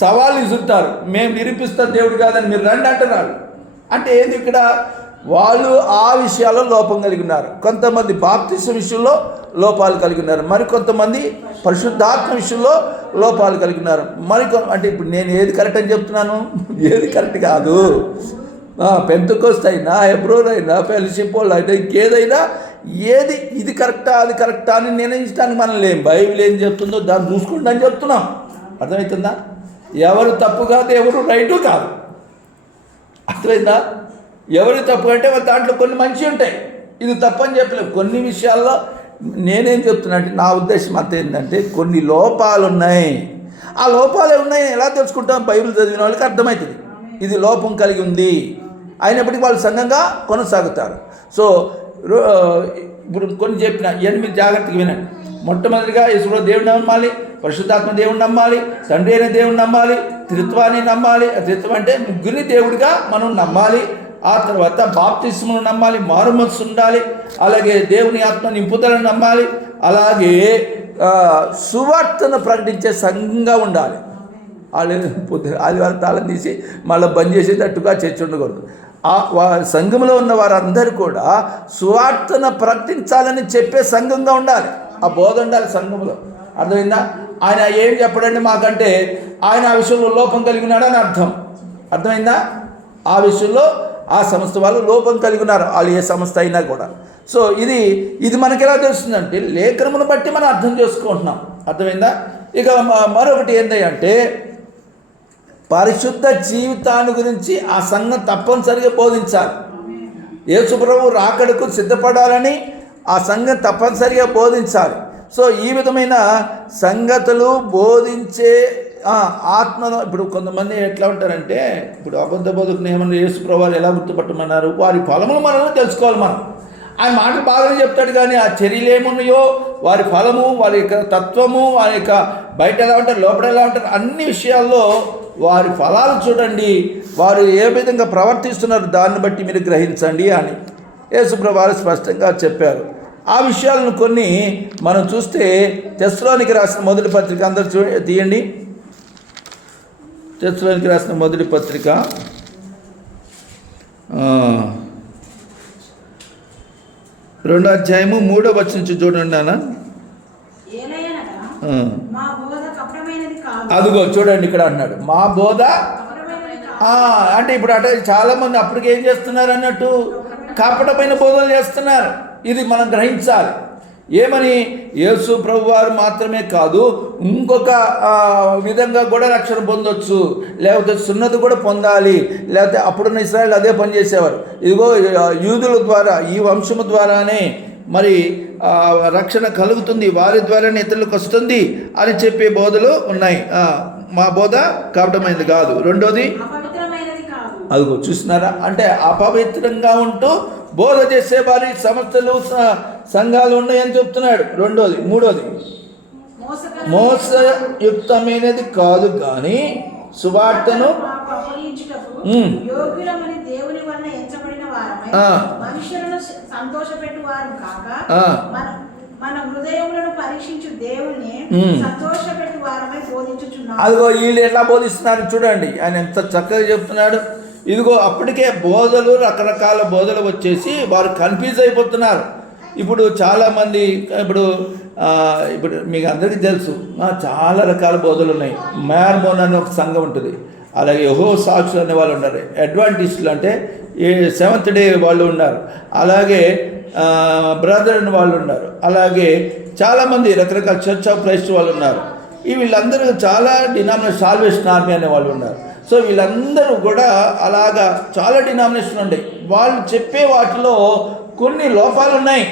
సవాళ్ళు ఇసురుతారు. మేము నిరూపిస్తాం దేవుడు కాదని, మీరు రండి అంటున్నారు. అంటే ఏంది ఇక్కడ? వాళ్ళు ఆ విషయాల్లో లోపం కలిగి ఉన్నారు. కొంతమంది బాప్తిస్మ విషయంలో లోపాలు కలిగి ఉన్నారు, మరి కొంతమంది పరిశుద్ధాత్మ విషయంలో లోపాలు కలిగి ఉన్నారు. అంటే ఇప్పుడు నేను ఏది కరెక్ట్ అని చెప్తున్నాను, ఏది కరెక్ట్ కాదు. పెంతెకోస్తు అయినా, హెబ్రోన్ అయినా, ఫెలోషిప్ అయినా, ఇంకేదైనా ఏది ఇది కరెక్టా అది కరెక్టా అని నిర్ణయించడానికి మనం లేం. బైబిల్ ఏం చెప్తుందో దాన్ని చూసుకుంటా అని చెప్తున్నాం. అర్థమవుతుందా? ఎవరు తప్పు కాదు, ఎవరు రైటు కాదు. అర్థమైందా? ఎవరు తప్పు అంటే దాంట్లో కొన్ని మంచి ఉంటాయి, ఇది తప్పని చెప్పలేము. కొన్ని విషయాల్లో నేనేం చెప్తున్నా అంటే నా ఉద్దేశం అంత ఏంటంటే కొన్ని లోపాలు ఉన్నాయి. ఆ లోపాలు ఉన్నాయి ఎలా తెలుసుకుంటాం? బైబిల్ చదివిన వాళ్ళకి అర్థమవుతుంది ఇది లోపం కలిగి ఉంది. అయినప్పటికీ వాళ్ళు సంఘంగా కొనసాగుతారు. సో ఇప్పుడు కొన్ని చెప్పిన 8 జాగ్రత్తగా వినండి. మొట్టమొదటిగా యేసుప్రభు దేవుడిని నమ్మాలి, పరిశుద్ధాత్మ దేవుడిని నమ్మాలి, తండ్రి అయిన దేవుడిని నమ్మాలి, త్రిత్వాన్ని నమ్మాలి. త్రిత్వం అంటే ముగ్గురిని దేవుడిగా మనం నమ్మాలి. ఆ తర్వాత బాప్తిస్మను నమ్మాలి, మారుమనస్సు ఉండాలి, అలాగే దేవుని ఆత్మ నింపుదలను నమ్మాలి, అలాగే సువార్తను ప్రకటించే సంఘంగా ఉండాలి. ఆదివారం తాళం తీసి మళ్ళీ బంద్ చేసేటట్టుగా చర్చ ఉండకూడదు. సంఘంలో ఉన్న వారందరూ కూడా సువార్తను ప్రకటించాలని చెప్పే సంఘంగా ఉండాలి. ఆ బోధ ఉండాలి సంఘంలో. అర్థమైందా? ఆయన ఏం చెప్పడండి మాకంటే ఆయన ఆ విషయంలో లోపం కలిగి ఉన్నాడని అర్థం. అర్థమైందా? ఆ విషయంలో ఆ సంస్థ వాళ్ళు లోపం కలిగి ఉన్నారు, వాళ్ళు ఏ సంస్థ అయినా కూడా. సో ఇది మనకి ఎలా తెలుస్తుందంటే లేఖనమును బట్టి మనం అర్థం చేసుకుంటున్నాం. అర్థమైందా? ఇక మరొకటి ఏంటంటే పరిశుద్ధ జీవితాన్ని గురించి ఆ సంఘం తప్పనిసరిగా బోధించాలి. యేసుప్రభు రాకడకు సిద్ధపడాలని ఆ సంఘం తప్పనిసరిగా బోధించాలి. సో ఈ విధమైన సంగతులు బోధించే ఆత్మలో ఇప్పుడు కొంతమంది ఎట్లా ఉంటారంటే, ఇప్పుడు అబద్ధ బోధకుని ఏమన్నా యేసుప్రభు ఎలా గుర్తుపట్టమన్నారు? వారి ఫలములు మనల్ని తెలుసుకోవాలి. మనం ఆయన మాటలు బాగానే చెప్తాడు, కానీ ఆ చర్యలు ఏమున్నాయో, వారి ఫలము, వారి యొక్క తత్వము, వారి యొక్క బయట ఎలా ఉంటారు, లోపల ఎలా ఉంటారు, అన్ని విషయాల్లో వారి ఫలాలు చూడండి, వారు ఏ విధంగా ప్రవర్తిస్తున్నారు దాన్ని బట్టి మీరు గ్రహించండి అని యేసుప్రభు వారు స్పష్టంగా చెప్పారు. ఆ విషయాలను కొన్ని మనం చూస్తే తెస్సలోనికి రాసిన మొదటి పత్రిక అందరూ తీయండి. తెస్సలోనికి రాసిన మొదటి పత్రిక 2వ అధ్యాయము 3వ వచనం నుంచి చూడండి నాన్న. అదిగో చూడండి ఇక్కడ అన్నాడు మా బోధ. అంటే ఇప్పుడు చాలామంది అప్పటికి ఏం చేస్తున్నారు అన్నట్టు కపటమైన బోధలు చేస్తున్నారు. ఇది మనం గ్రహించాలి. ఏమని? యేసు ప్రభు వారు మాత్రమే కాదు, ఇంకొక విధంగా కూడా రక్షణ పొందొచ్చు, లేకపోతే సున్నతి కూడా పొందాలి, లేకపోతే అప్పుడున్న ఇశ్రాయేలు అదే పని చేసేవారు. ఇదిగో యూదుల ద్వారా, ఈ వంశము ద్వారానే మరి రక్షణ కలుగుతుంది, వారి ద్వారానే ఇతరులకు వస్తుంది అని చెప్పే బోధలు ఉన్నాయి. మా బోధ కపటమైనది కాదు. రెండోది అదిగో చూస్తున్నారా, అంటే అపవిత్రంగా ఉంటూ బోధ చేసే వారి సంస్థలు సంఘాలు ఉన్నాయని చెప్తున్నాడు. రెండోది. మూడోది మోసయుక్తమైనది కాదు కానీ సువార్తను మాకు అప్పగించుటకు ఉమ్. యోగ్యులమని దేవుని వలన ఎంచబడిన వారమై ఆ. మనుషులను సంతోషపెట్టు వారు కాక ఆ. మన హృదయములను పరీక్షించు దేవుని ఉమ్. సంతోషపెట్టు వారమై బోధించుచున్నాము. అదిగో వీళ్ళు ఎట్లా బోధిస్తున్నారు చూడండి, ఆయన ఎంత చక్కగా చెప్తున్నాడు. ఇదిగో అప్పటికే బోధలు, రకరకాల బోధలు వచ్చేసి వారు కన్ఫ్యూజ్ అయిపోతున్నారు. ఇప్పుడు చాలామంది ఇప్పుడు మీకు అందరికీ తెలుసు చాలా రకాల బోధలు ఉన్నాయి. మ్యార్మోన్ అనే ఒక సంఘం ఉంటుంది, అలాగే యెహోవా సాక్షులు అనే వాళ్ళు ఉన్నారు, అడ్వాంటిస్టులు అంటే సెవెంత్ డే వాళ్ళు ఉన్నారు, అలాగే బ్రదర్ అని వాళ్ళు ఉన్నారు, అలాగే చాలామంది రకరకాల చర్చ్ ఆఫ్ క్రైస్ట్ వాళ్ళు ఉన్నారు. వీళ్ళందరూ చాలా డినామినేషన్, సాల్వేషన్ ఆర్మీ అనే వాళ్ళు ఉన్నారు. సో వీళ్ళందరూ కూడా అలాగా చాలా డినామినేషన్ ఉన్నాయి. వాళ్ళు చెప్పే వాటిలో కొన్ని లోపాలు ఉన్నాయి.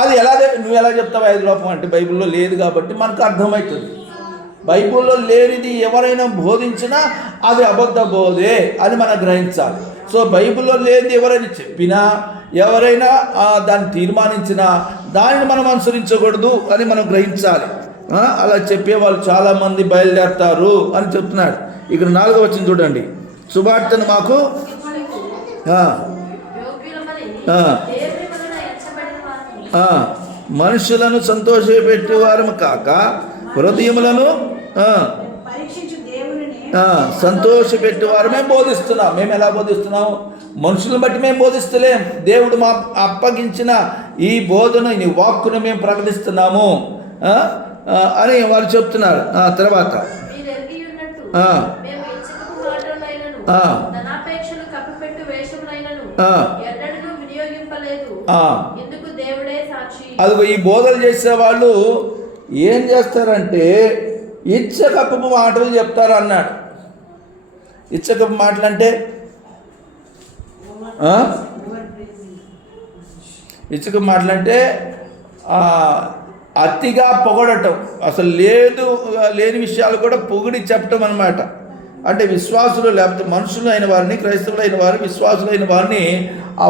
అది నువ్వు ఎలా చెప్తావు 5 లోపం అంటే బైబిల్లో లేదు కాబట్టి మనకు అర్థమవుతుంది. బైబిల్లో లేనిది ఎవరైనా బోధించినా అది అబద్ధ బోధే అని మనం గ్రహించాలి. సో బైబిల్లో లేనిది ఎవరైనా చెప్పినా, ఎవరైనా దాన్ని తీర్మానించినా దానిని మనం అనుసరించకూడదు అని మనం గ్రహించాలి. అలా చెప్పేవాళ్ళు చాలామంది బయలుదేరతారు అని చెప్తున్నాడు. ఇక్కడ 4వ వచనం చూడండి, సువార్తను మాకు మనుషులను సంతోషపెట్టేవారు కాక హృదయములను పరీక్షించు దేవుని సంతోషపెట్టేవారమే బోధిస్తున్నాం. మేము ఎలా బోధిస్తున్నాం? మనుషులను బట్టి మేము బోధిస్తలేం. దేవుడు మా అప్పగించిన ఈ బోధన, ఈ వాక్కును మేము ప్రకటిస్తున్నాము అని వారు చెప్తున్నారు. తర్వాత అదిగో ఈ బోధలు చేసే వాళ్ళు ఏం చేస్తారంటే ఇచ్చకప్పు మాటలు చెప్తారు అన్నాడు. ఇచ్చకప్పు మాటలు అంటే ఇచ్చకప్పు మాటలు అంటే అతిగా పొగడటం, అసలు లేని విషయాలు కూడా పొగిడి చెప్పటం అన్నమాట. అంటే విశ్వాసులు లేకపోతే మనుషులు అయిన వారిని, క్రైస్తవులైన వారిని, విశ్వాసులైన వారిని ఆ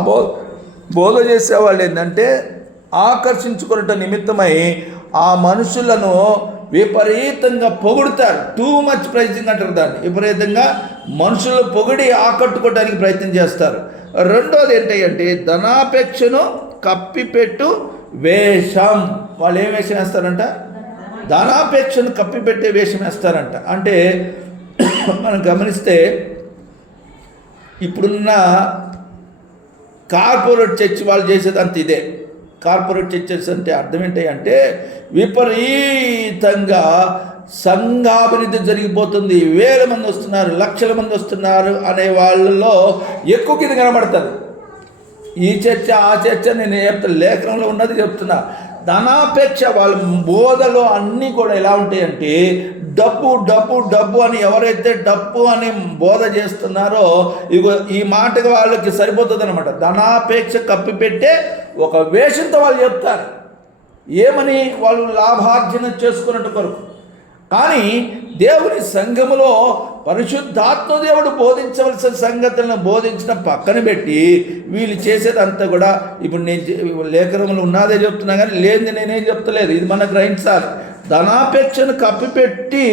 బోధ చేసేవాళ్ళు ఏంటంటే ఆకర్షించుకున్నట నిమిత్తమై ఆ మనుషులను విపరీతంగా పొగుడుతారు. టూ మచ్ ప్రైజింగ్ అంటారు దాన్ని. విపరీతంగా మనుషులను పొగిడి ఆకట్టుకోవడానికి ప్రయత్నం చేస్తారు. రెండోది ఏంటంటే ధనాపేక్షను కప్పిపెట్టు వేషం. వాళ్ళు ఏం వేషం వేస్తారంట? ధనాపేక్షను కప్పిపెట్టే వేషం వేస్తారంట. అంటే మనం గమనిస్తే ఇప్పుడున్న కార్పొరేట్ చర్చ్ వాళ్ళు చేసేది అంత ఇదే. కార్పొరేట్ చర్చెస్ అంటే అర్థం ఏంటంటే విపరీతంగా సంఘాభివృద్ధి జరిగిపోతుంది, 1000 మంది వస్తున్నారు, లక్షల మంది వస్తున్నారు అనే వాళ్ళలో ఎక్కువ కింద కనబడతారు. ఈ చర్చ ఆ చర్చ నేను చెప్తా, లేఖనంలో ఉన్నది చెప్తున్నా. ధనాపేక్ష వాళ్ళ బోధలు అన్నీ కూడా ఎలా ఉంటాయంటే డబ్బు డబ్బు డబ్బు అని, ఎవరైతే డబ్బు అని బోధ చేస్తున్నారో ఇగో ఈ మాటకి వాళ్ళకి సరిపోతుంది అనమాట. ధనాపేక్ష కప్పిపెట్టే ఒక వేషంతో వాళ్ళు చెప్తారు. ఏమని? వాళ్ళు లాభార్జన చేసుకున్నట్టు కొరకు. కానీ దేవుని సంఘములో పరిశుద్ధాత్మ దేవుడు బోధించవలసిన సంగతులను బోధించిన పక్కన పెట్టి వీళ్ళు చేసేదంతా కూడా ఇప్పుడు నేను లేఖనంలో ఉన్నదే చెప్తున్నా కానీ లేనిది నేనేం చెప్తలేదు. ఇది మనం గ్రహించాలి. ధనాపేక్షను కప్పిపెట్టి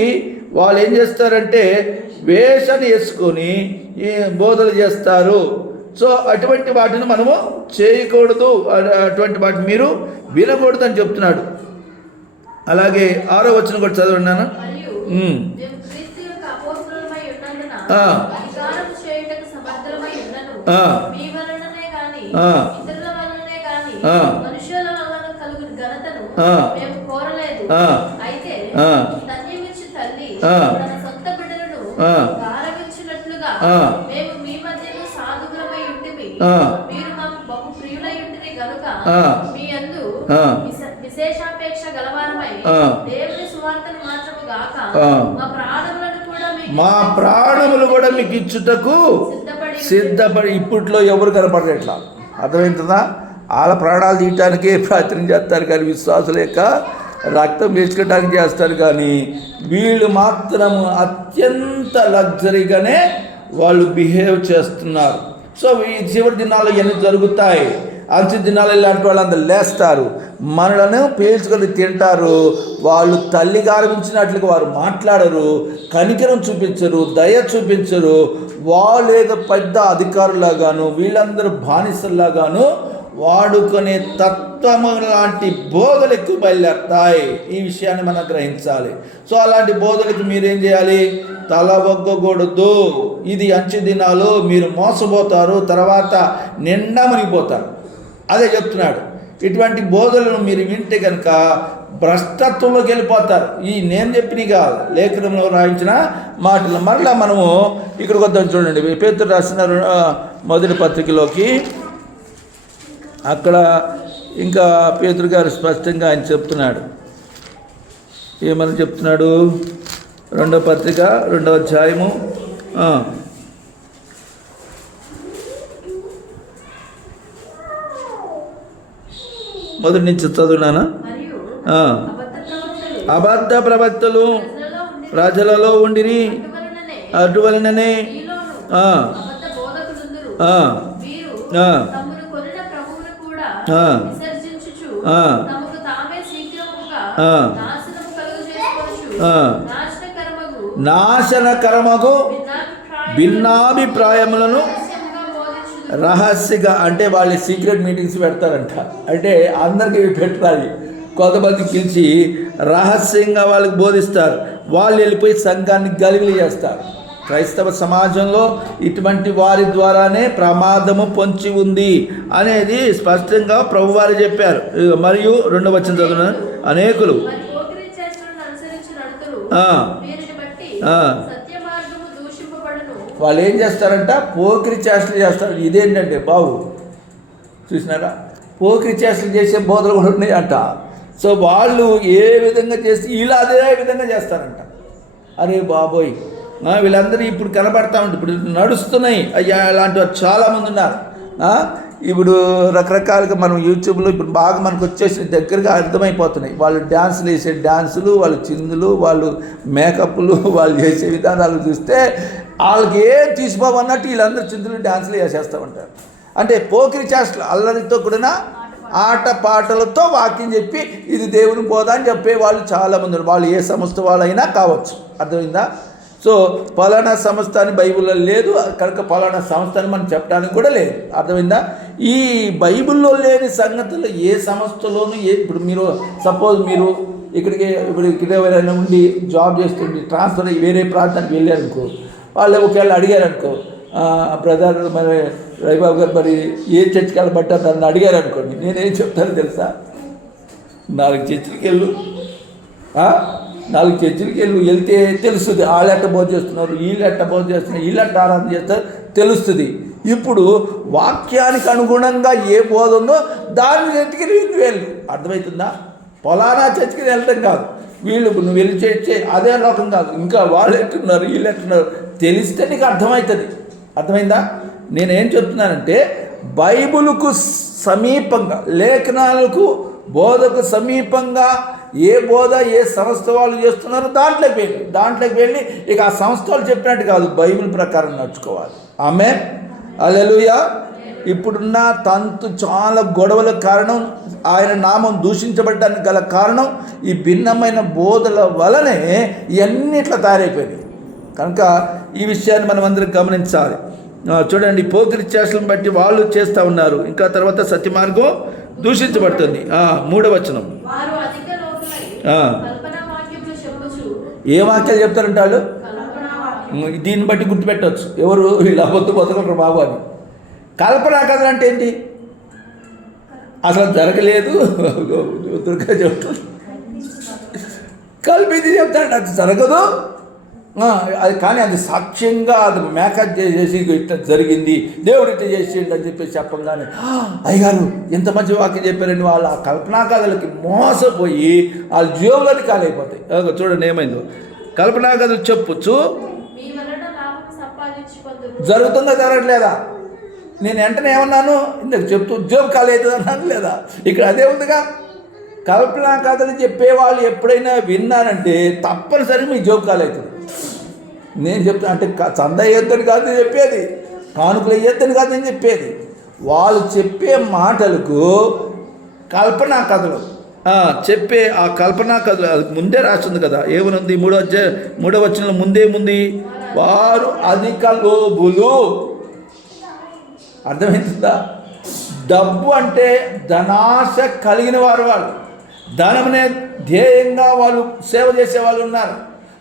వాళ్ళు ఏం చేస్తారంటే వేషాన్ని వేసుకొని ఈ బోధలు చేస్తారు. సో అటువంటి వాటిని మనము చేయకూడదు, అటువంటి వాటిని మీరు వినకూడదు అని చెప్తున్నాడు. అలాగే 6వ వచనం కూడా చదవన్నాను. మా ప్రాణములు కూడా మీకు ఇచ్చుటకు సిద్ధపడి. ఇప్పట్లో ఎవరు కనపడట్లా, అర్థమవుతుందా? వాళ్ళ ప్రాణాలు తీయటానికే ప్రయత్నం చేస్తారు కానీ విశ్వాసుల యొక్క రక్తం పీల్చుకోవడానికి చేస్తారు. కానీ వీళ్ళు మాత్రం అత్యంత లగ్జరీగానే వాళ్ళు బిహేవ్ చేస్తున్నారు. సో ఈ చివరి దినాల్లో ఇవన్నీ జరుగుతాయి. అంచు దినాలు ఇలాంటి వాళ్ళందరూ లేస్తారు, మనలను పీల్చుకొని తింటారు. వాళ్ళు తల్లి గారమించినట్లుగా వారు మాట్లాడరు, కనికరం చూపించరు, దయ చూపించరు. వాళ్ళు ఏదో పెద్ద అధికారులాగాను వీళ్ళందరూ బానిసల్లాగాను వాడుకునే తత్వము లాంటి బోధలు ఎక్కువ బయలుదేరుతాయి. ఈ విషయాన్ని మనం గ్రహించాలి. సో అలాంటి బోధలకు మీరేం చేయాలి? తల ఒగ్గకూడదు. ఇది అంచు దినాలు, మీరు మోసపోతారు, తర్వాత నిండా మునిగిపోతారు. అదే చెప్తున్నాడు. ఇటువంటి బోధలను మీరు వింటే కనుక భ్రష్టత్వంలోకి వెళ్ళిపోతారు. ఈ నేను చెప్పినవి కాదు, లేఖనంలో రాయించిన మాటలు. మరలా మనము ఇక్కడికి వద్దాం. చూడండి, పేతురు రాసిన మొదటి పత్రికలోకి. అక్కడ ఇంకా పేతురు గారు స్పష్టంగా ఆయన చెప్తున్నాడు. ఏమని చెప్తున్నాడు? 2వ పత్రిక 2వ అధ్యాయము మొదటి నుంచి చదువునానా? మరియు అబద్ధ ప్రవక్తలు ప్రజలలో ఉండిరి, అటువలననే అబద్ధ బోధకులుందురు. వీరు తమను కొనిన ప్రభువును కూడా విసర్జించుచు తమకు తామే శీఘ్రముగా నాశనము కలుగజేసుకొనుచు నాశనకరమగు భిన్నాభిప్రాయములను రహస్యంగా, అంటే వాళ్ళు సీక్రెట్ మీటింగ్స్ పెడతారంట. అంటే అందరికీ పెట్టాలి, కొంతమంది పిలిచి రహస్యంగా వాళ్ళకి బోధిస్తారు. వాళ్ళు వెళ్ళిపోయి సంఘాన్ని గలిబిలి చేస్తారు. క్రైస్తవ సమాజంలో ఇటువంటి వారి ద్వారానే ప్రమాదము పొంచి ఉంది అనేది స్పష్టంగా ప్రభువారు చెప్పారు. మరియు 2వ వచనం చదువున అనేకులు వాళ్ళు ఏం చేస్తారంట? పోకిరి చేష్టలు చేస్తారు. ఇదేంటంటే బాబు చూసినారా, పోకిరి చేష్టలు చేసే బోధలు కూడా ఉన్నాయి అంట. సో వాళ్ళు ఏ విధంగా చేస్తే వీళ్ళు అదే విధంగా చేస్తారంట. అరే బాబోయ్, వీళ్ళందరూ ఇప్పుడు కనబడతా ఉంటుంది, ఇప్పుడు నడుస్తున్నాయి. అయ్యా ఇలాంటి వారు చాలామంది ఉన్నారు. ఇప్పుడు రకరకాలుగా మనం యూట్యూబ్లో ఇప్పుడు బాగా మనకు వచ్చేసిన దగ్గరగా అర్థమైపోతున్నాయి. వాళ్ళు డ్యాన్సులు వేసే డ్యాన్సులు, వాళ్ళు చిందులు, వాళ్ళు మేకప్లు, వాళ్ళు చేసే విధానాలు చూస్తే వాళ్ళకి ఏం తీసిపోవన్నట్టు వీళ్ళందరూ చిందులు డ్యాన్సులు వేసేస్తూ ఉంటారు. అంటే పోకిరి చేష్టలు, అల్లరితో కూడిన ఆట పాటలతో వాక్యం చెప్పి ఇది దేవుని బోధ అని చెప్పే వాళ్ళు చాలామంది ఉన్నారు. వాళ్ళు ఏ సంస్థ వాళ్ళైనా కావచ్చు. అర్థమైందా? సో పలానా సంస్థ అని బైబిల్లో లేదు కనుక పలానా సంస్థ అని మనం చెప్పడానికి కూడా లేదు. అర్థమైందా? ఈ బైబిల్లో లేని సంగతులు ఏ సంస్థలోనూ ఇప్పుడు మీరు సపోజ్ మీరు ఇక్కడ ఎవరైనా ఉండి జాబ్ చేస్తుండి ట్రాన్స్ఫర్ అయ్యి వేరే ప్రాంతానికి వెళ్ళారనుకో, వాళ్ళు ఒకవేళ అడిగారనుకో, బ్రదర్ మరి రవిబాబు గారు మరి ఏ చర్చికి వెళ్ళబట్టారు నన్ను అడిగారు అనుకోండి, నేనేం చెప్తాను తెలుసా? 4 చర్చికి వెళ్ళు, 4 చర్చిలకి వెళ్తే తెలుస్తుంది. వాళ్ళు ఎట్ట బోధ చేస్తున్నారు, వీళ్ళు ఎట్ట బోధ చేస్తున్నారు, వీళ్ళు ఎట్ట ఆరాధన చేస్తారు తెలుస్తుంది. ఇప్పుడు వాక్యానికి అనుగుణంగా ఏ బోధ ఉందో దాని చర్చికి వీళ్ళు వెళ్ళు. అర్థమవుతుందా? పొలానా చర్చికి వెళ్ళడం కాదు, వీళ్ళు నువ్వు వెళ్ళి చర్చే అదే లోకం కాదు, ఇంకా వాళ్ళు ఎట్టున్నారు వీళ్ళు ఎట్టున్నారు తెలిస్తే నీకు అర్థమవుతుంది. అర్థమైందా? నేనేం చెప్తున్నానంటే బైబిలుకు సమీపంగా, లేఖనాలకు బోధకు సమీపంగా ఏ బోధ ఏ సంస్థ వాళ్ళు చేస్తున్నారో దాంట్లోకి వెళ్ళి ఇక ఆ సంస్థ వాళ్ళు చెప్పినట్టు కాదు, బైబిల్ ప్రకారం నడుచుకోవాలి. ఆమేన్, హల్లెలూయా. ఇప్పుడున్న చాలా గొడవల కారణం, ఆయన నామం దూషించబడడానికి గల కారణం ఈ భిన్నమైన బోధల వలనే ఇవన్నీ ఇట్లా తయారైపోయింది. కనుక ఈ విషయాన్ని మనం అందరం గమనించాలి. చూడండి, పోకిరి చేష్టలను బట్టి వాళ్ళు చేస్తూ ఉన్నారు. ఇంకా తర్వాత సత్య మార్గం దూషించబడుతుంది. 3వ వచనం, ఏ వాక్యాలు చెప్తారంటే వాళ్ళు దీన్ని బట్టి గుర్తుపెట్టవచ్చు ఎవరు వీళ్ళు అబద్ధం బతకరు బాబు అని. కల్పనా కథలు అంటే ఏంటి? అసలు జరగలేదు దుర్గా చెప్తారు, కల్పించి చెప్తాడు అది జరగదు, అది కానీ అది సాక్ష్యంగా అది మేకప్ చేసి ఇట్లా జరిగింది, దేవుడు ఇట్లా చేసేయండి అని చెప్పేసి చెప్పంగానే అయ్యగారు ఎంత మంచి వాక్యం చెప్పారండి. వాళ్ళు ఆ కల్పనా కథలకి మోసపోయి వాళ్ళ జీవులని కాలైపోతాయి. చూడండి ఏమైందో, కల్పనా కథలు చెప్పొచ్చు, జరుగుతుందా జరగట్లేదా? నేను వెంటనే ఏమన్నాను, ఇందాక చెప్తూ ఉద్యోగం కాలేదు అన్నాను లేదా? ఇక్కడ అదే ఉందిగా. కల్పనా కథలు చెప్పేవాళ్ళు ఎప్పుడైనా విన్నారంటే తప్పనిసరి మీ జోబు కాలవుతుంది. నేను చెప్తాను అంటే చందా వేయొద్దని కాదు నేను చెప్పేది, కానుకలు వేయొద్దని కాదు నేను చెప్పేది. వాళ్ళు చెప్పే మాటలకు కల్పనా కథలు చెప్పే ఆ కల్పనా కథలు అది ముందే రాస్తుంది కదా. ఏమనుంది? మూడో వచనంలో ముందేముంది? వారు అధిక లోబులు. అర్థమవుతుందా? డబ్బు అంటే ధనాశ కలిగిన వారు, వాళ్ళు ధనమునే ధ్యేయంగా వాళ్ళు సేవ చేసే వాళ్ళు ఉన్నారు.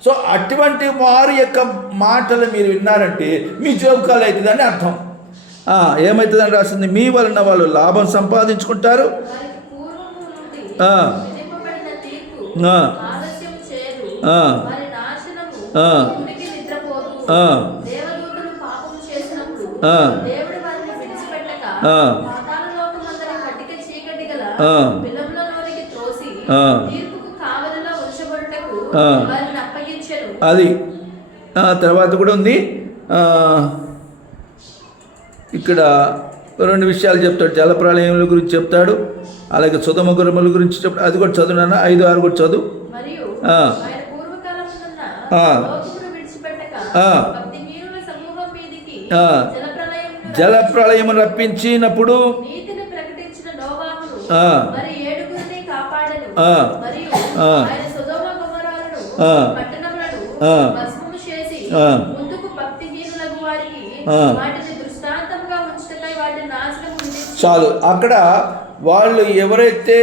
సో అటువంటి వారి యొక్క మాటలు మీరు విన్నారంటే మీ జోబుకాలు అవుతుందని అర్థం. ఏమవుతుందని రాసింది? మీ వలన వాళ్ళు లాభం సంపాదించుకుంటారు, అది తర్వాత కూడా ఉంది. ఇక్కడ రెండు విషయాలు చెప్తాడు. జలప్రళయముల గురించి చెప్తాడు, అలాగే సుధమ గురముల గురించి చెప్తాడు. అది కూడా చదువునా? 5, 6 కూడా చదువు. జలప్రళయము రప్పించినప్పుడు చాలు. అక్కడ వాళ్ళు ఎవరైతే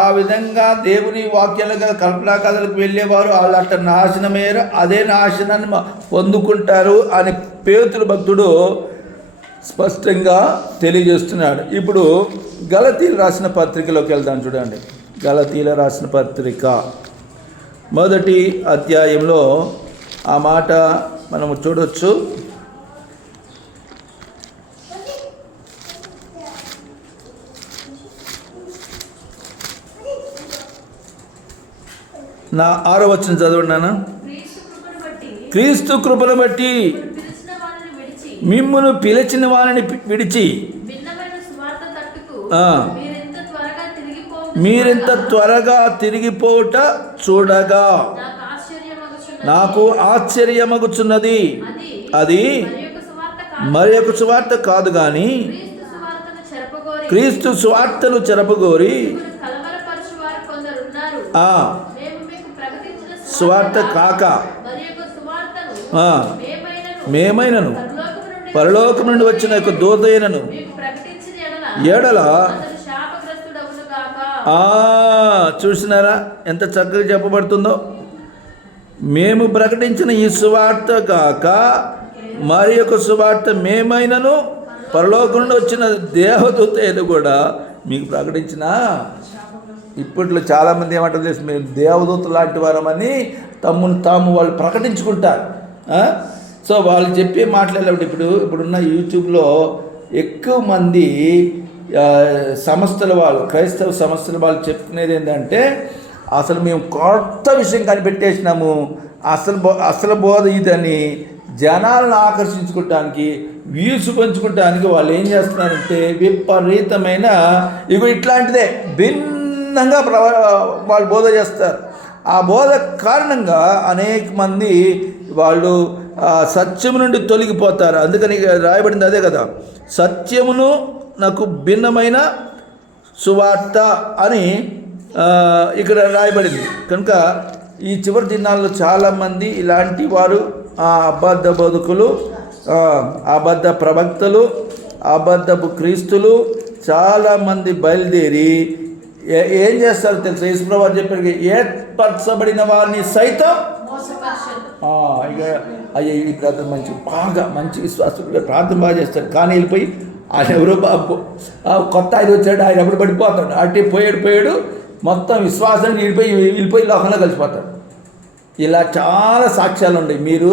ఆ విధంగా దేవుని వాక్యాలుగా కల్పనా కథలకు వెళ్ళేవారు వాళ్ళు అట్ట నాశనమయ్యారు, అదే నాశనాన్ని పొందుకుంటారు అని పేతురు భక్తుడు స్పష్టంగా తెలియజేస్తున్నాడు. ఇప్పుడు గలతీలు రాసిన పత్రికలోకి వెళ్దాం. చూడండి, గలతీల రాసిన పత్రిక 1వ అధ్యాయంలో ఆ మాట మనము చూడొచ్చు. నా 6వ వచనం చదవండి నాన్న. క్రీస్తు కృపను బట్టి మిమ్మును పిలిచిన వారిని విడిచి మీరింత త్వరగా తిరిగిపోవుట చూడగా నాకు ఆశ్చర్యమగుచున్నది. అది మరి ఒక సువార్త కాదు కానీ క్రీస్తు సువార్తను చెరపగోరి సువార్త కాక మేమైనను పరలోకం నుండి వచ్చిన యొక్క దూతైనను ఎడల చూసినారా ఎంత చక్కగా చెప్పబడుతుందో. మేము ప్రకటించిన ఈ సువార్త కాక మరి యొక్క సువార్త మేమైనను పరలోకం నుండి వచ్చిన దేవదూత కూడా మీకు ప్రకటించిన. ఇప్పట్లో చాలామంది ఏమంటారు తెలుసు, మేము దేవదూత లాంటి వారమని తమ్మును తాము వాళ్ళు ప్రకటించుకుంటారు. సో వాళ్ళు చెప్పే మాట్లాడేటప్పుడు ఇప్పుడున్న యూట్యూబ్లో ఎక్కువ మంది సంస్థల వాళ్ళు, క్రైస్తవ సంస్థల వాళ్ళు చెప్పుకునేది ఏంటంటే అసలు మేము కొత్త విషయం కనిపెట్టేసినాము, అసలు బోధ ఇదని జనాలను ఆకర్షించుకోవటానికి, వ్యూస్ పంచుకోవటానికి వాళ్ళు ఏం చేస్తున్నారంటే విపరీతమైన ఇట్లాంటిదే భిన్నంగా వాళ్ళు బోధ చేస్తారు. ఆ బోధ కారణంగా అనేక మంది వాళ్ళు సత్యము నుండి తొలగిపోతారు. అందుకని రాయబడింది అదే కదా, సత్యమును నాకు భిన్నమైన సువార్త అని ఇక్కడ రాయబడింది. కనుక ఈ చివరి దినాల్లో చాలామంది ఇలాంటి వారు అబద్ధ బోధకులు, అబద్ధ ప్రవక్తలు, అబద్ధపు క్రీస్తులు చాలామంది బయలుదేరి ఏం చేస్తారు తెలుసా? యేసుప్రభువు చెప్పారు, ఏర్పరచబడిన వారిని సైతం ఇక అయ్యే ఈ ప్రార్థన మంచి విశ్వాసులు ప్రార్థన బాగా చేస్తారు, కానీ వెళ్ళిపోయి ఆయన ఎవరో కొత్త ఆయన వచ్చాడు, ఆయన ఎప్పుడు పడిపోతాడు, అటు పోయాడు మొత్తం విశ్వాసం వెళ్ళిపోయి లోకంలో కలిసిపోతాడు. ఇలా చాలా సాక్ష్యాలు ఉన్నాయి, మీరు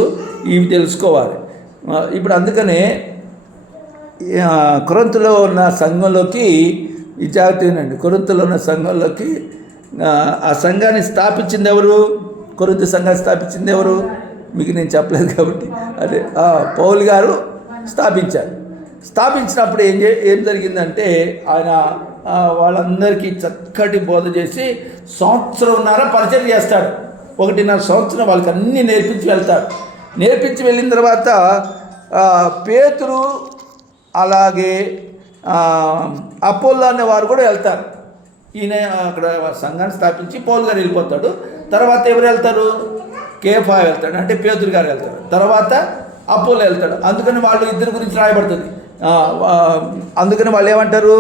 ఇవి తెలుసుకోవాలి. ఇప్పుడు అందుకనే కొరింథీలో ఉన్న సంఘంలోకి ఈ జాగ్రత్తనండి. కొరింథీలో ఉన్న సంఘంలోకి ఆ సంఘాన్ని స్థాపించింది ఎవరు? కొరింథీ సంఘాన్ని స్థాపించింది ఎవరు? మీకు నేను చెప్పలేదు కాబట్టి అదే పౌలు గారు స్థాపించారు. స్థాపించినప్పుడు ఏం జరిగిందంటే ఆయన వాళ్ళందరికీ చక్కటి బోధ చేసి 1.5 సంవత్సరం పరిచయం చేస్తాడు. 1.5 సంవత్సరం వాళ్ళకి అన్నీ నేర్పించి వెళ్తాడు. నేర్పించి వెళ్ళిన తర్వాత పేతురు అలాగే అపోల్లో అనే వారు కూడా వెళ్తారు. ఈయన అక్కడ సంఘాన్ని స్థాపించి పౌలు గారు వెళ్ళిపోతాడు. తర్వాత ఎవరు వెళ్తారు? కేఫా వెళ్తాడు, అంటే పేతురు గారు వెళ్తాడు. తర్వాత అపోలో వెళ్తాడు. అందుకని వాళ్ళు ఇద్దరి గురించి రాయబడుతుంది. అందుకని వాళ్ళు ఏమంటారు?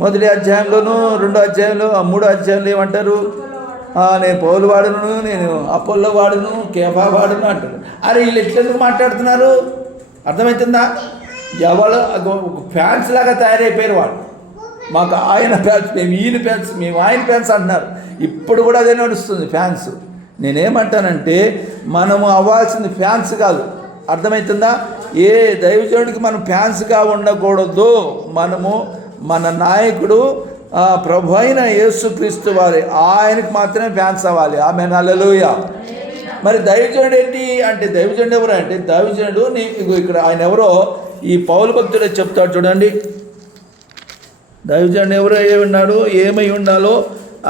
మొదటి అధ్యాయంలోను, రెండో అధ్యాయంలో, మూడో అధ్యాయంలో ఏమంటారు? నేను పౌలు వాడును, నేను అపోల్లో వాడును, కేఫా వాడును అంటారు. అరే వీళ్ళు ఎట్లెందుకు మాట్లాడుతున్నారు? అర్థమవుతుందా? ఎవరు ఫ్యాన్స్ లాగా తయారైపోయారు వాళ్ళు. మాకు ఆయన ఫ్యాన్స్, మేము ఈయన ఫ్యాన్స్, మేము ఆయన ఫ్యాన్స్ అంటున్నారు. ఇప్పుడు కూడా అదే నడుస్తుంది ఫ్యాన్స్. నేనేమంటానంటే మనము అవ్వాల్సింది ఫ్యాన్స్ కాదు. అర్థమవుతుందా? ఏ దైవజనుడికి మనం ఫ్యాన్స్గా ఉండకూడదు. మనము మన నాయకుడు ప్రభు అయిన యేసుక్రీస్తు వారి, ఆయనకి మాత్రమే ఫ్యాన్స్ అవ్వాలి. ఆమేన్, హల్లెలూయా. మరి దైవజనుడు ఏంటి అంటే, దైవజనుడు ఎవరు అంటే, దైవజనుడు ఇక్కడ ఆయన ఎవరో ఈ పౌలు భక్తుడే చెప్తాడు చూడండి. దైవజనుడు ఎవరో ఉన్నాడు, ఏమై ఉండాలో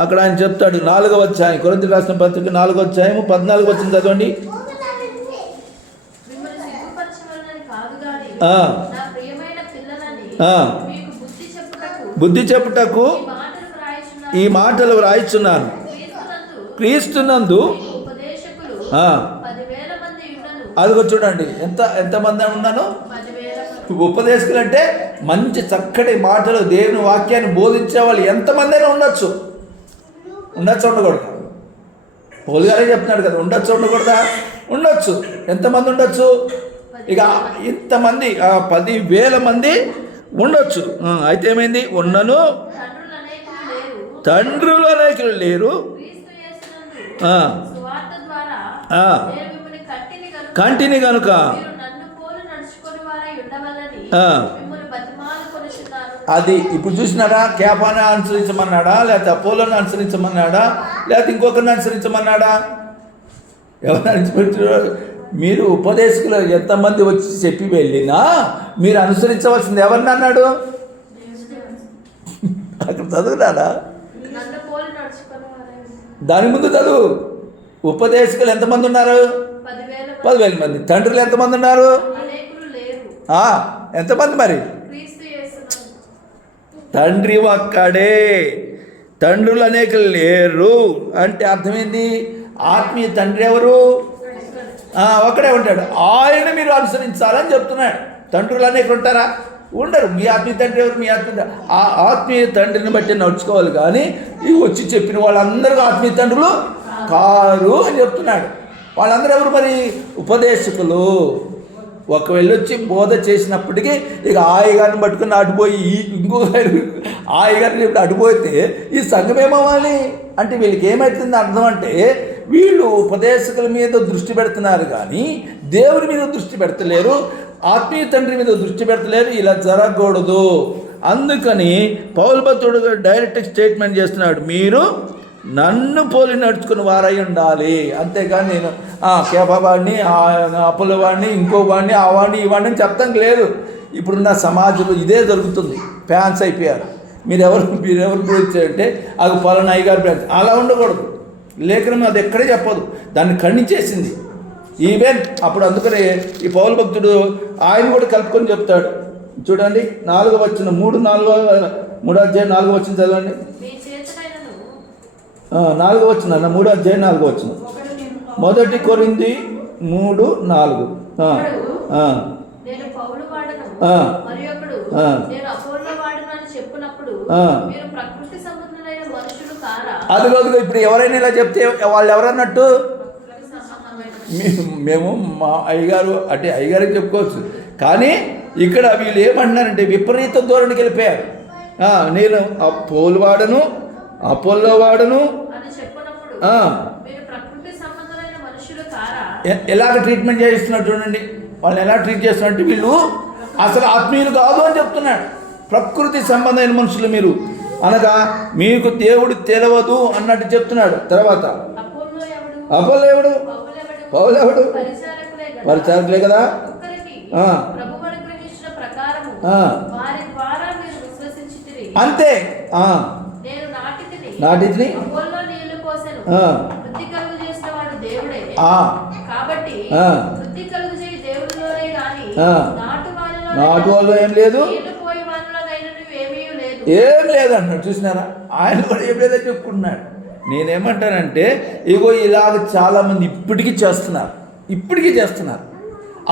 అక్కడ ఆయన చెప్తాడు. 4వ అధ్యాయం, కొరింథీయులకు రాసిన పత్రిక 4వ అధ్యాయం 14 వచ్చింది చదవండి. బుద్ధి చెప్పుటకు ఈ మాటలు వ్రాయిచున్నాను. క్రీస్తునందు అదిగో చూడండి ఎంతమంది ఉన్నాను. ఉపదేశకులు అంటే మంచి చక్కటి మాటలు, దేవుని వాక్యాన్ని బోధించే వాళ్ళు ఎంతమంది అయినా ఉండొచ్చు. ఉండకూడదు. పౌలు గారే చెప్తున్నాడు కదా, ఉండకూడదా? ఉండొచ్చు. ఎంతమంది ఉండొచ్చు? ఇక ఇంతమంది 10,000 మంది ఉండొచ్చు. అయితే ఏమైంది? ఉన్నను తండ్రులు అనేకులు లేరు, కంటిని కనుక. అది ఇప్పుడు చూసినారా? కేఫాను అనుసరించమన్నాడా, లేకపోతే అపోలోని అనుసరించమన్నాడా, లేకపోతే ఇంకొకరిని అనుసరించమన్నాడా? ఎవరు అనుసరించారు? మీరు ఉపదేశకులు ఎంతమంది వచ్చి చెప్పి వెళ్ళినా మీరు అనుసరించవలసింది ఎవరిని అన్నాడు? అక్కడ చదువురాడా? దాని ముందు చదువు. ఉపదేశకులు ఎంతమంది ఉన్నారు? 10,000 మంది. తండ్రులు ఎంతమంది ఉన్నారు? ఎంతమంది? మరి తండ్రి ఒక్కడే, తండ్రులు అనేకులు లేరు అంటే అర్థమైంది. ఆత్మీయ తండ్రి ఎవరు? ఒక్కడే ఉంటాడు. ఆయన మీరు అనుసరించాలని చెప్తున్నాడు. తండ్రులు అనేకులు ఉంటారా? ఉండరు. మీ ఆత్మీయ తండ్రి ఎవరు? మీ ఆత్మీయ తండ్రిని బట్టి నడుచుకోవాలి. కానీ ఇవి వచ్చి చెప్పిన వాళ్ళందరూ ఆత్మీయ తండ్రులు కారు అని చెప్తున్నాడు. వాళ్ళందరూ ఎవరు మరి? ఉపదేశకులు. ఒకవేళ వచ్చి బోధ చేసినప్పటికీ ఇక ఆయగారిని పట్టుకుని అటుపోయి ఇంకొక ఆయగారిని ఇప్పుడు అటుపోతే ఈ సంఘం ఏమవ్వాలి అంటే వీళ్ళకి ఏమవుతుంది అర్థం అంటే, వీళ్ళు ఉపదేశకుల మీద దృష్టి పెడుతున్నారు కానీ దేవుని మీద దృష్టి పెడతలేరు, ఆత్మీయ తండ్రి మీద దృష్టి పెడతలేరు. ఇలా జరగకూడదు. అందుకని పౌలు భక్తుడు డైరెక్ట్ స్టేట్మెంట్ చేస్తున్నాడు, మీరు నన్ను పోలి నడుచుకుని వారై ఉండాలి. అంతేగాని నేను కేఫా వాడిని, అపోలో వాడిని, ఇంకో వాడిని, ఆ వాడిని, ఈ వాడిని చెప్తాం లేదు. ఇప్పుడున్న సమాజంలో ఇదే జరుగుతుంది. ఫ్యాన్స్ అయిపోయారు. మీరెవరు గురించారంటే అది పలానా అయ్యగారు ఫ్యాన్స్. అలా ఉండకూడదు. లేఖనం అది ఎక్కడే చెప్పదు, దాన్ని ఖండించేసింది. ఈవెన్ అప్పుడు అందుకనే ఈ పౌలు భక్తుడు ఆయన కూడా కలుపుకొని చెప్తాడు. చూడండి 4వ వచనం, 3 అధ్యాయం 4వ వచనం చదవండి. 4వ వచనం, 3వ అధ్యాయం 4వ వచనం. 1 కొరింథీ 3:4. అది రోజు ఇప్పుడు ఎవరైనా ఇలా చెప్తే వాళ్ళు ఎవరన్నట్టు? మేము మా అయ్యగారు అంటే అయ్యగారికి చెప్పుకోవచ్చు. కానీ ఇక్కడ వీళ్ళు ఏమంటున్నారంటే విపరీత ధోరణికి వెళ్ళిపోయారు. నేను పౌలు వాడను, అపోల్లో వాడను. ఎలాగ ట్రీట్మెంట్ చేస్తున్నారు చూడండి. వాళ్ళు ఎలా ట్రీట్ చేస్తున్నారంటే వీళ్ళు అసలు ఆత్మీయులు కాదు అని చెప్తున్నాడు. ప్రకృతి సంబంధమైన మనుషులు మీరు అనగా మీకు దేవుడు తెలియదు అన్నట్టు చెప్తున్నాడు. తర్వాత అపోల్లో ఎవడు? పౌలు ఎవడు? పరిచారకులే కదా. అంతే. నాటిని నాటు వాళ్ళు ఏం లేదు. ఏం లేదంటున్నాడు. చూసినారా, ఆయన కూడా ఏం లేదని చెప్పుకుంటున్నాడు. నేనేమంటానంటే ఇగో ఇలాగ చాలామంది ఇప్పటికీ చేస్తున్నారు.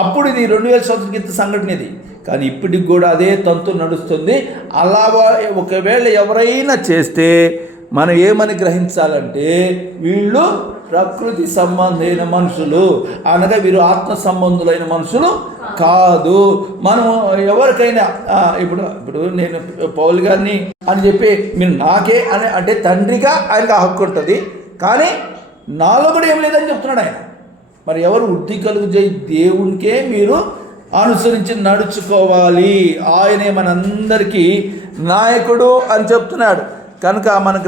అప్పుడు ఇది 2000 సంవత్సరాల క్రితం సంఘటన ఇది, కానీ ఇప్పటికి కూడా అదే తంతు నడుస్తుంది. అలా ఒకవేళ ఎవరైనా చేస్తే మనం ఏమని గ్రహించాలంటే వీళ్ళు ప్రకృతి సంబంధమైన మనుషులు, అనగా వీరు ఆత్మ సంబంధులైన మనుషులు కాదు. మనం ఎవరికైనా ఇప్పుడు నేను పౌలు గారిని అని చెప్పి మీరు నాకే అని అంటే తండ్రిగా ఆయనకు హక్కు ఉంటుంది, కానీ నాలో కూడా ఏం లేదని చెప్తున్నాడు ఆయన. మరి ఎవరు వృద్ధి కలుగు చేయి దేవునికే మీరు అనుసరించి నడుచుకోవాలి. ఆయనే మనందరికీ నాయకుడు అని చెప్తున్నాడు. కనుక మనకు